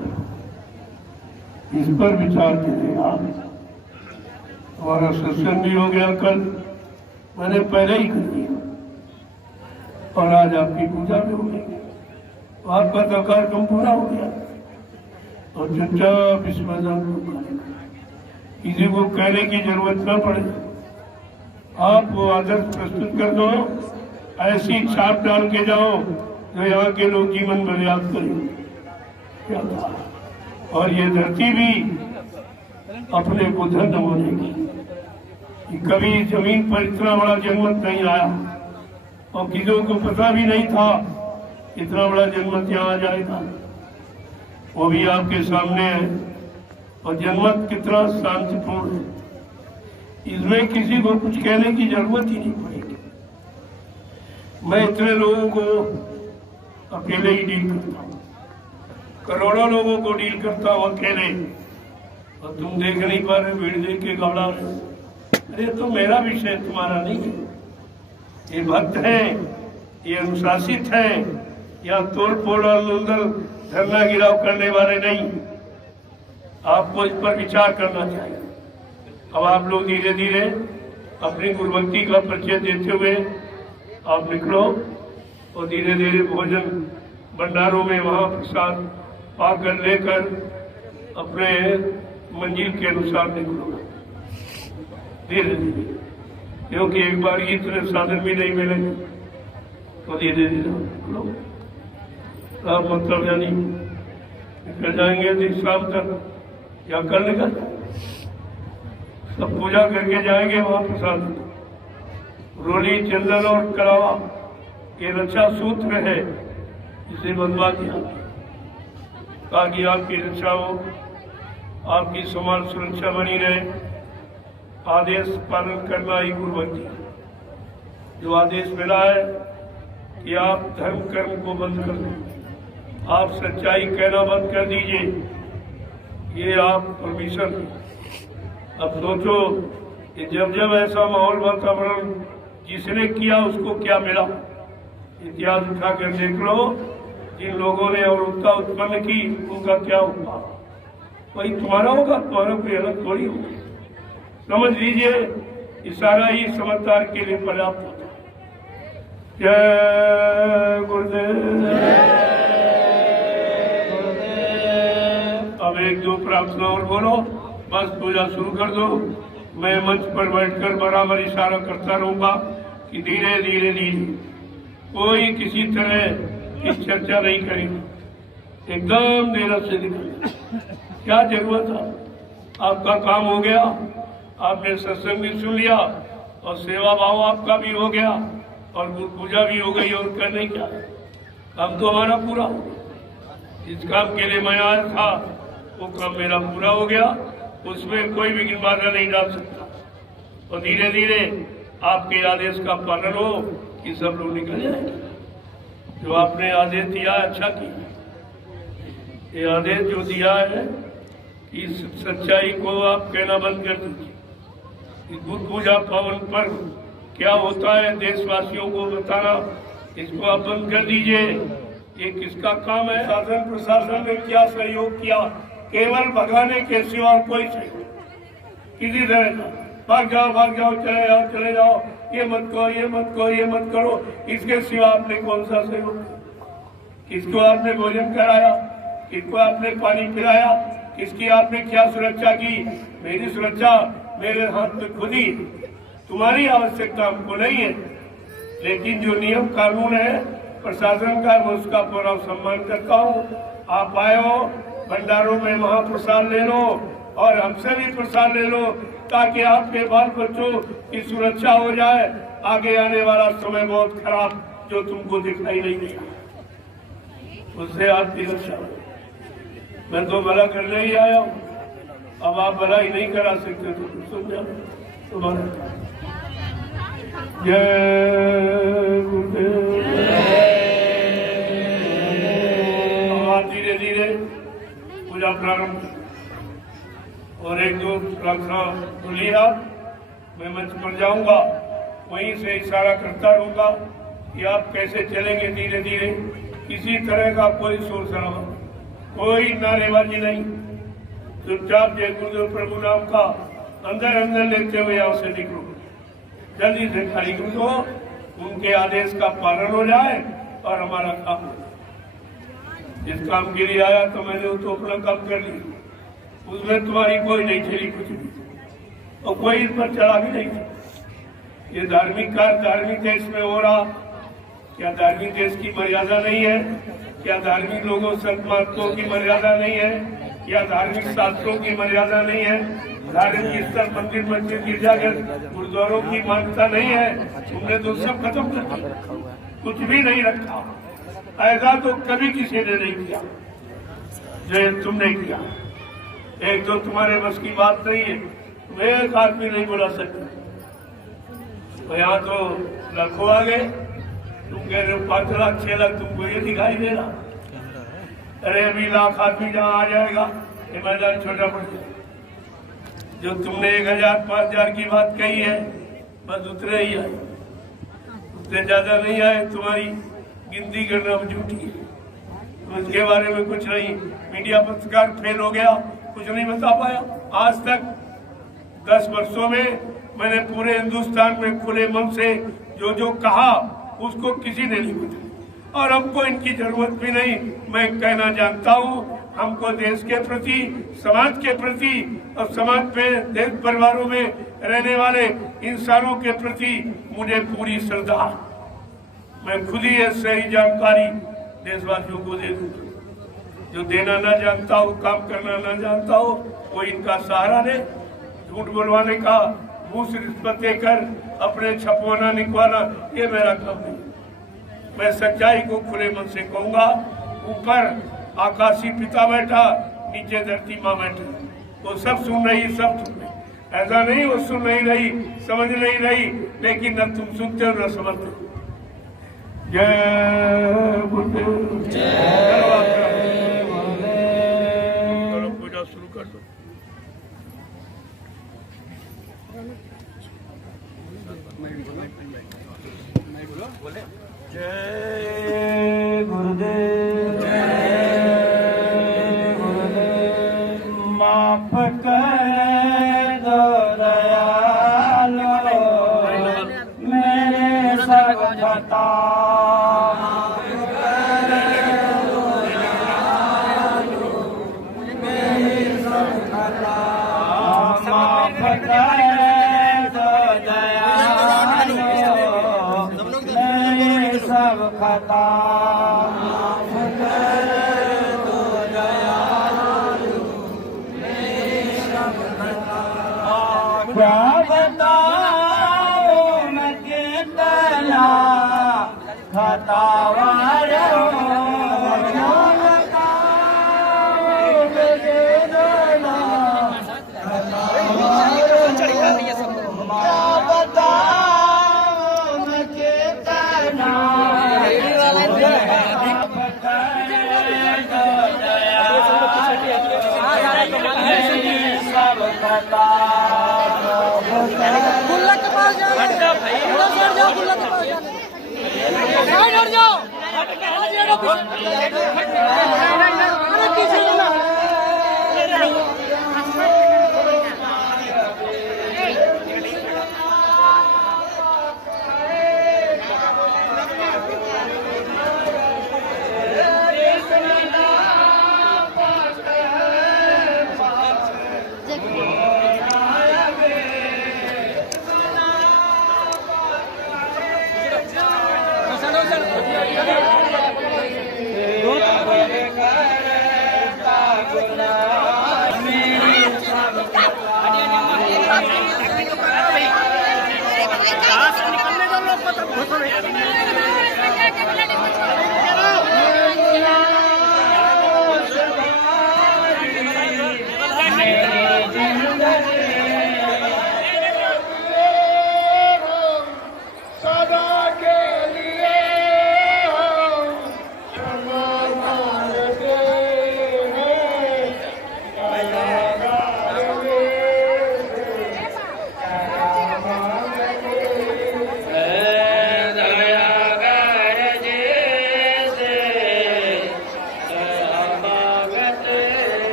इस पर विचार करें आप। हमारा सत्संग भी हो गया कल, मैंने पहले ही कर दिया, और आज आपकी पूजा भी हो गई, आपका तो कार्यक्रम पूरा हो गया। और चुपचाप इस मैदान को किसी को कहने की जरूरत न पड़े, आप वो आदर्श प्रस्तुत कर दो, ऐसी छाप डाल के जाओ जो यहाँ के लोग जीवन भर याद करेंगे। और ये धरती भी अपने को धन्य मानेगी कि कभी जमीन पर इतना बड़ा जनमत नहीं आया, और किसी को पता भी नहीं था इतना बड़ा जनमत यहाँ आ जाएगा। वो भी आपके सामने है, और जनमत कितना शांतिपूर्ण है, इसमें किसी को कुछ कहने की जरूरत ही नहीं पड़ेगी। मैं इतने लोगों को अकेले ही डील करता हूँ, करोड़ों लोगों को डील करता हूँ अकेले, और तुम देख नहीं पा रहे, भीड़ देख के घबरा रहे। अरे तो मेरा विषय तुम्हारा नहीं है, ये भक्त हैं, ये अनुशासित हैं, या तोड़ फोड़ और लुंदल धरना गिराव करने वाले नहीं। आपको इस पर विचार करना चाहिए। अब आप लोग धीरे धीरे अपनी गुरुभक्ति का परिचय देते हुए आप निकलो, और धीरे धीरे भोजन भंडारों में वहाँ प्रसाद पाकर लेकर अपने मंजिल के अनुसार निकलो धीरे धीरे, क्योंकि एक बार इतने साधन भी नहीं मिलेंगे। तो धीरे धीरे निकलो, आप मतलब यानी निकल जाएंगे तो शाम तक या कल निकल सब पूजा करके जाएंगे वहां प्रसाद। रोली चंदन और कलावा ये रक्षा सूत्र है, इसे बंधवा दिया ताकि आपकी रक्षा हो, आपकी समाज सुरक्षा बनी रहे। आदेश पालन करना ही गुरुभक्ति। जो आदेश मिला है कि आप धर्म कर्म को बंद कर दें, आप सच्चाई कहना बंद कर दीजिए, ये आप परमिशन। अब सोचो कि जब जब ऐसा माहौल वातावरण जिसने किया उसको क्या मिला, इतिहास उठाकर देख लो। जिन लोगों ने अवरुद्धा उत्पन्न की उनका क्या हुआ, वही तुम्हारा होगा, तुम्हारा कोई अलग थोड़ी होगा। समझ लीजिए, इशारा ही समझदार के लिए पर्याप्त होता है। जय गुरुदेव। अब एक दो प्रार्थना और बोलो, बस पूजा शुरू कर दो। मैं मंच पर बैठकर बराबर इशारा करता रहूंगा कि धीरे धीरे धीरे, कोई किसी तरह की चर्चा नहीं करेगी, एकदम देर से निकल। क्या जरूरत है, आपका काम हो गया, आपने सत्संग भी सुन लिया, और सेवा भाव आपका भी हो गया, और पूजा भी हो गई, और करने क्या, काम तो हमारा पूरा हो गया। जिस काम के लिए मैं आया था वो काम मेरा पूरा हो गया, उसमें कोई भी बाधा नहीं डाल सकता। और धीरे धीरे आपके आदेश का पालन हो कि सब लोग निकल जाएंगे। जो आपने आदेश दिया अच्छा किया। ये आदेश जो दिया है कि सच्चाई को आप कहना बंद कर दीजिए। बुद्ध पूजा पावन पर्व क्या होता है देशवासियों को बताना, इसको आप बंद कर दीजिए। ये किसका काम है? शासन प्रशासन ने क्या सहयोग किया? केवल भगाने के सिवा और कोई सहयोग किसी तरह का। भाग जाओ, चले जाओ, ये मत करो, ये मत करो, ये मत करो, इसके सिवा आपने कौन सा सहयोग? किसको आपने भोजन कराया? किसको आपने पानी पिलाया? किसकी आपने क्या सुरक्षा की? मेरी सुरक्षा मेरे हाथ में खुद ही। तुम्हारी आवश्यकता हमको नहीं है, लेकिन जो नियम कानून है प्रशासन का, मैं उसका पूरा सम्मान करता हूँ। आप आए हो, भंडारों में महाप्रसाद ले लो, और हमसे भी प्रसाद ले लो, ताकि आपके बाल बच्चों की सुरक्षा हो जाए। आगे आने वाला समय बहुत खराब जो तुमको दिखाई नहीं देगा, उससे आपकी रक्षा हो। मैं तो भला करने ही आया हूँ, अब आप भला ही नहीं करा सकते तो समझा तुम्हारा। जय गुरुदेव। आप धीरे धीरे पूजा प्रारंभ, और एक दो प्रार्थना बोलिए आप। मैं मंच पर जाऊंगा, वहीं से इशारा करता रहूंगा कि आप कैसे चलेंगे धीरे धीरे। किसी तरह का कोई शोर शराबा, कोई नारेबाजी नहीं, चुपचाप जय गुरुदेव प्रभु नाम का अंदर अंदर लेते हुए यहाँ से निकलो, जल्दी से खाली कर दो, उनके आदेश का पालन हो जाए और हमारा काम हो। जिस काम के लिए आया तो मैंने तो अपना काम कर लिया, उसमें तुम्हारी कोई नहीं चली कुछ भी, और कोई इस पर चढ़ा भी नहीं था। ये धार्मिक कार्य धार्मिक देश में हो रहा, क्या धार्मिक देश की मर्यादा नहीं है? क्या धार्मिक लोगों संत महात्माओं की मर्यादा नहीं है? क्या धार्मिक शास्त्रों की मर्यादा नहीं है? धार्मिक स्थल मंदिर मस्जिद गिरजाघर गुरुद्वारों की मान्यता नहीं है? तुमने तो सब खत्म कर दिया, कुछ भी नहीं रखा। ऐसा तो कभी किसी ने नहीं किया जो तुमने किया। एक तो तुम्हारे बस की बात नहीं है, तुम एक आदमी नहीं बुला सकते। तो यहाँ तो लाखों आ गए, तुम कह रहे हो 5 लाख 6 लाख, तुमको ये दिखाई दे रहा? अरे अभी लाख आदमी जहाँ आ जाएगा ये मैदान छोटा पड़ जाएगा। जो तुमने 1000 5000 की बात कही है, बस उतने ही आए, उतने ज्यादा नहीं आए। तुम्हारी गिनती करना झूठी है, उसके बारे में कुछ नहीं। मीडिया पत्रकार फेल हो गया, कुछ नहीं बता पाया। आज तक 10 वर्षों में मैंने पूरे हिंदुस्तान में खुले मन से जो कहा उसको किसी ने नहीं बताया, और हमको इनकी जरूरत भी नहीं। मैं कहना जानता हूँ, हमको देश के प्रति, समाज के प्रति और समाज में देश परिवारों में रहने वाले इंसानों के प्रति मुझे पूरी श्रद्धा। मैं खुद ही सही जानकारी देशवासियों को दे दूंगा। जो देना ना जानता हो, काम करना ना जानता हो, वो इनका सहारा ले। झूठ बोलवाने का, घूस रिश्वत देकर अपने छपवाना निकवाना, ये मेरा काम नहीं। मैं सच्चाई को खुले मन से कहूंगा। ऊपर आकाशी पिता बैठा, नीचे धरती माँ बैठा, वो सब सुन रही, सब सुन रही। ऐसा नहीं वो सुन नहीं रही, समझ नहीं रही, लेकिन न तुम सुनते हो न समझते हो। जय गुरुदेव, चलो पूजा शुरू कर दो। जय गुरुदेव, जय गुरुदेव। माफ कर दो दयालो मेरे सब खता, माफ कर सब खता, माफ कर दो दयालु मेरी सब खता। क्या बताओ मैं कितना खतावार हूँ, क्या बताओ मैं कितना खतावार हूँ, क्या बताओ मैं कितना गुल्ला के पास जाओ, उधर जाओ, गुल्ला के पास जाओ, साइड हट जाओ, अरे पीछे जाओ। सदा के लिए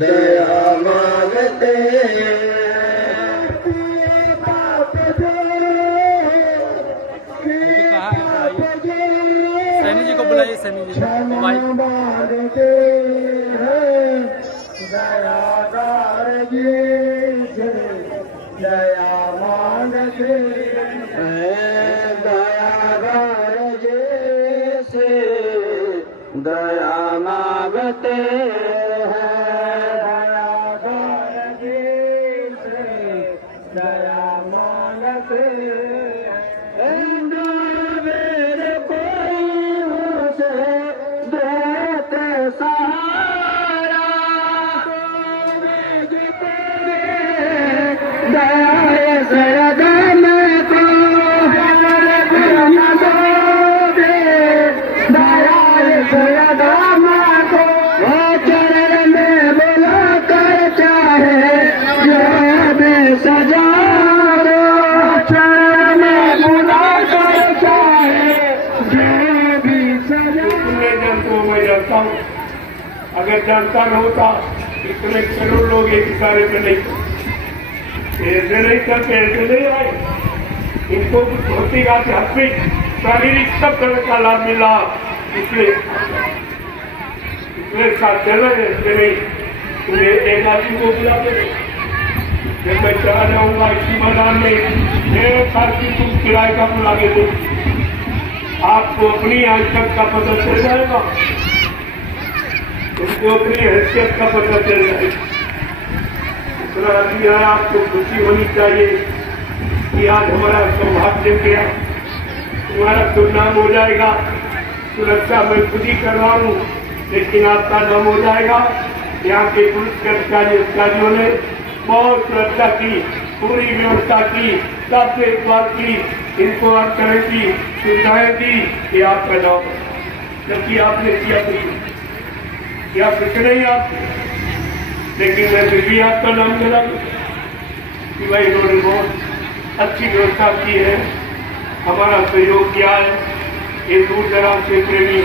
दया मांगते सैनी जी को बुलाइए, सैनी जी मांगते दयादार जी से दया मांगते दयादार जी से दया मांगते अगर जानता न होता इतने करोड़ लोग एक कार्य में नहीं ऐसे नहीं करते, ऐसे नहीं आए। इनको धोती का आध्यात्मिक शारीरिक सब तरह का लाभ मिला, इसलिए साथ चला है। ऐसे नहीं तुम्हें एक आदमी को बुला दे, जब मैं चला जाऊंगा इसी मैदान में मेरे साथ की तुम किराए का बुला के दो, आपको अपनी आंचक का पता चल जाएगा, तुमको अपनी हैसियत का पता चल जाए। इतना आदमी है, आपको खुशी होनी चाहिए कि आज हमारा सौभाग्य किया, तुम्हारा दुर्नाम हो जाएगा। सुरक्षा मैं खुद ही करवाऊं, लेकिन आपका नाम हो जाएगा। यहाँ के पुलिस के अधिकारियों ने बहुत सुरक्षा की, पूरी व्यवस्था की, सब देखभाल की, इनको हर तरह की सुविधाएं दी कि आपका नाम, जबकि आपने किया या कुछ नहीं आप, लेकिन मैं फिर भी आपका नाम मिला कि भाई इन्होंने बहुत अच्छी व्यवस्था की है, हमारा सहयोग किया है। ये दूर दराज से प्रेमी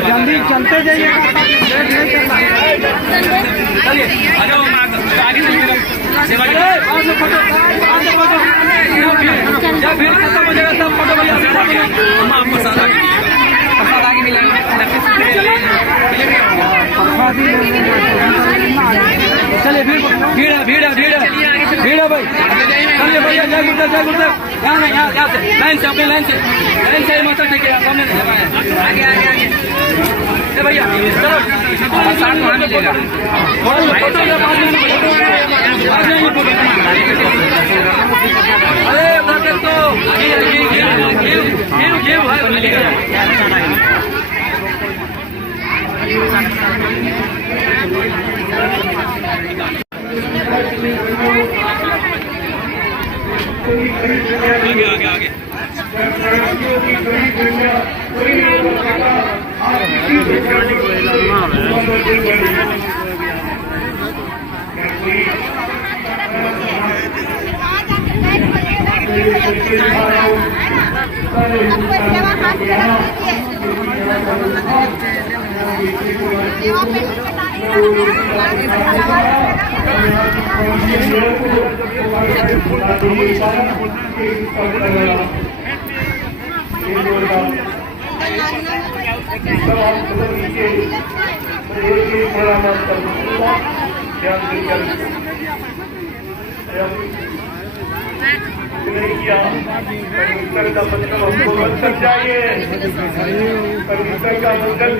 जल्दी चलते जाइए, भीड़ खत्म हो जाएगा, सब फोटो चलिए। भीड़ भीड़ भीड़ भीड़ भाई, चलिए भैया, जय गुरुदेव, जय गुरुदेव। यहाँ नहीं, यहाँ से लाइन से, अपनी लाइन से माता टेके सामने आगे आगे आगे भैया, चलो मिलेगा। अरे तो आगे आगे आगे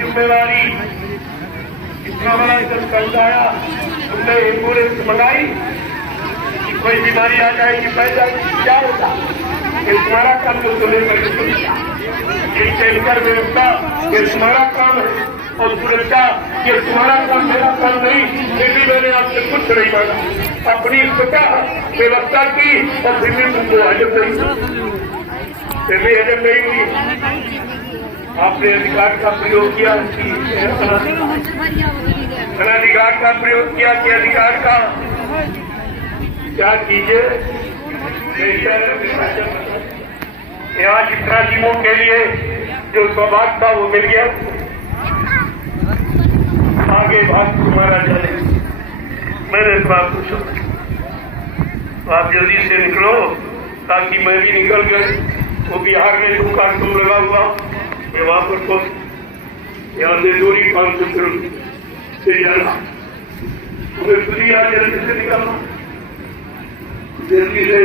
जिम्मेवारी इतना बड़ा जब आया तुमने एम्बुलेंस मंगाई, कोई बीमारी आ जाएगी पैसा क्या होगा? ये तुम्हारा काम तो तुम्हें ये टैंकर व्यवस्था ये तुम्हारा काम है और सुरक्षा ये तुम्हारा काम, मेरा काम नहीं। फिर भी मैंने आपसे कुछ नहीं मांगा, अपनी स्वतः व्यवस्था की और फिर भी तुमको हजम नहीं, फिर भी हजम नहीं हुई। आपने अधिकार का प्रयोग किया, अनाधिकार का प्रयोग किया कि अधिकार का क्या कीजिए। यहाँ जितना जीवों के लिए जो सौभाग्य था वो मिल गया, आगे बात तुम्हारा चले। मैंने तो आपको समझ, तो आप जल्दी से निकलो ताकि मैं भी निकल गए। वो बिहार में दुकान तुम लगा हुआ मैं वहां पर पहुंच, यहाँ से दूरी 500 किलोमीटर से जाना, तुम्हें खुद ही आज जल्दी से निकलना। जल्दी से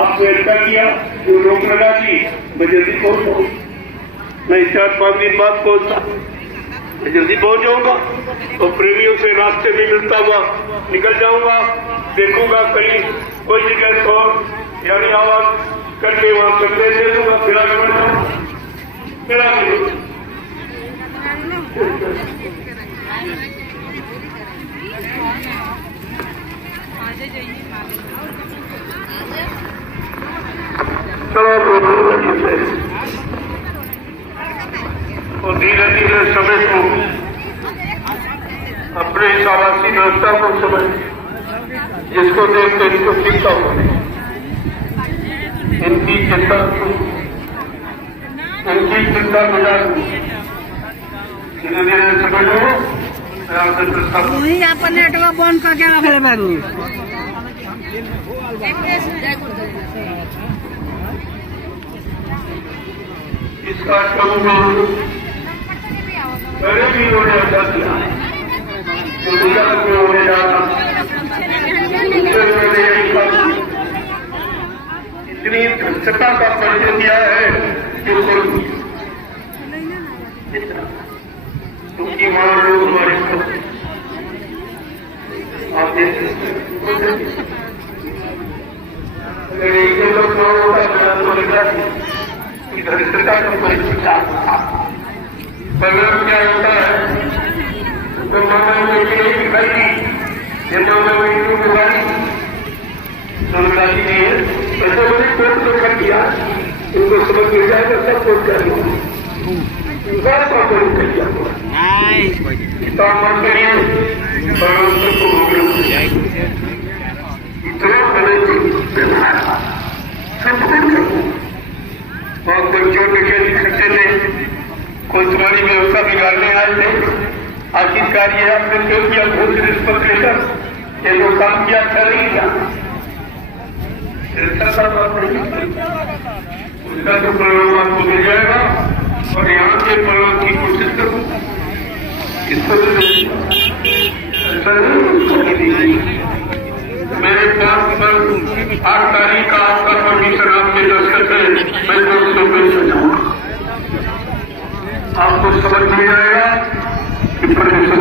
आपने ऐसा किया जो रोक लगा दी, मैं जल्दी पहुंचाऊँ, मैं 4-5 दिन बाद पहुंचता, मैं जल्दी पहुंच जाऊंगा और प्रेमियों से रास्ते में मिलता हुआ निकल जाऊंगा। देखूंगा कहीं कोई जगह तो यानी आवाज करके वहां संदेश दे दूंगा, फिर आगे बढ़ जाऊंगा। मेरा और धीरे धीरे समय को अपने इस आवासीय व्यवस्था को समझ, जिसको देखते इनको चिंता हो, इनकी चिंता गुजार धीरे धीरे समझो। वही आपका नेटवर्क बंद करके रखे बाबू। इसका पहले भी उन्होंने अच्छा किया, जो गुजरात में होने जा रहा, इतनी दक्षता का परिचय दिया है कि क्योंकि वहां लोग हमारे आप देख सकते अगर एक लोग दरिद्रता का परिचय परिणाम क्या होता है? तो मानव नहीं दिखाई, ये मानव दिखाई नहीं है। ऐसा बड़ी कोर्ट तो कर दिया, उनको समझ मिल जाएगा, सब कोर्ट कर दिया और कोई चोट के सकते थे, कोई तुम्हारी व्यवस्था बिगाड़ने आए थे। आखिरकार ये आपने क्यों किया? घूस रिश्वत लेकर ये जो काम किया था नहीं किया, उसका तो परिणाम आपको मिल जाएगा। और यहाँ के परिणाम की कोशिश करो, इस तरह मेरे पास पर 8 तारीख का आपका परमिशन आपके दस्तखत है, मैं दोस्तों को समझाऊंगा, आपको समझ में आएगा कि परमिशन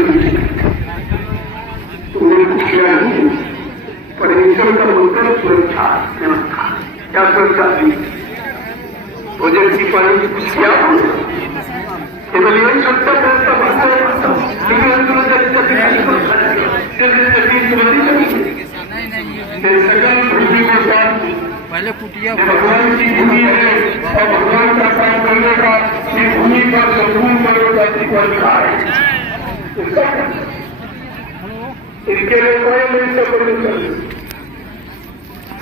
परमिशन का मतलब सुरक्षा व्यवस्था। क्या सुरक्षा दी प्रोजेक्ट की पानी क्या केवल यही सुरक्षा व्यवस्था पहले कुटिया भगवान की भूमि है और भगवान का काम करने का की भूमि पर संपूर्ण मानव जाति को अधिकार है। इसके लिए कोई नहीं सकते चाहिए,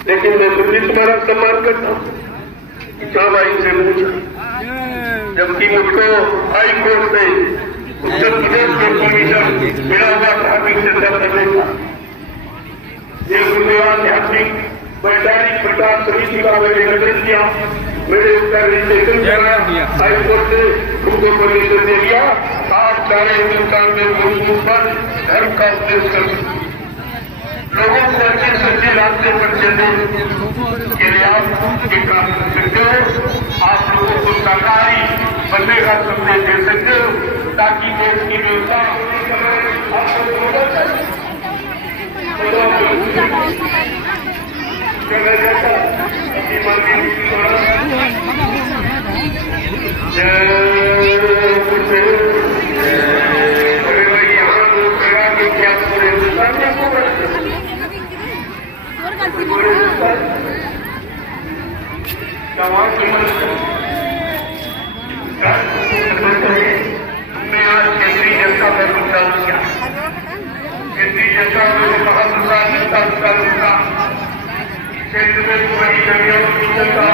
लेकिन मैं तो भी तुम्हारा सम्मान करता हूँ। 14 से पूछा, जबकि मुझको हाई कोर्ट से उत्तर प्रदेश के कमीशन मिला हुआ धार्मिक सिद्धा करने का ये गुरुदेव आध्यात्मिक वैचारिक प्रचार समिति का मैंने गठन किया। मेरे उत्तर हाई कोर्ट से उनको परमिशन दे दिया। आप सारे हिंदुस्तान में मुस्लिम पर धर्म का उपदेश कर लोगों को अच्छे सच्चे रास्ते पर चलने के लिए आप एक काम कर सकते हो। आप लोगों को सरकारी बनने का संदेश दे सकते हो, ताकि देश की व्यवस्था मैं आज केंद्रीय जनता दल चालू किया। केंद्रीय जनता दल महासंसार जनता चालू का क्षेत्र में बड़ी जगहों की जनता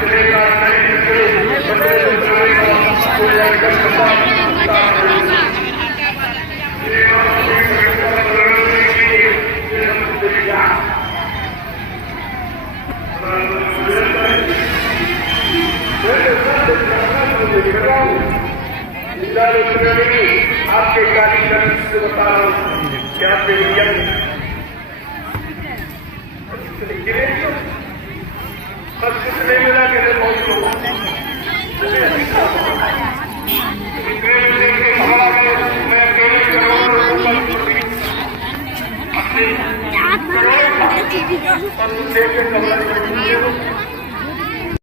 बदले का आपके कार्यक्रम से बता रहा हूँ क्या बस कितने मिला के बहुत लोग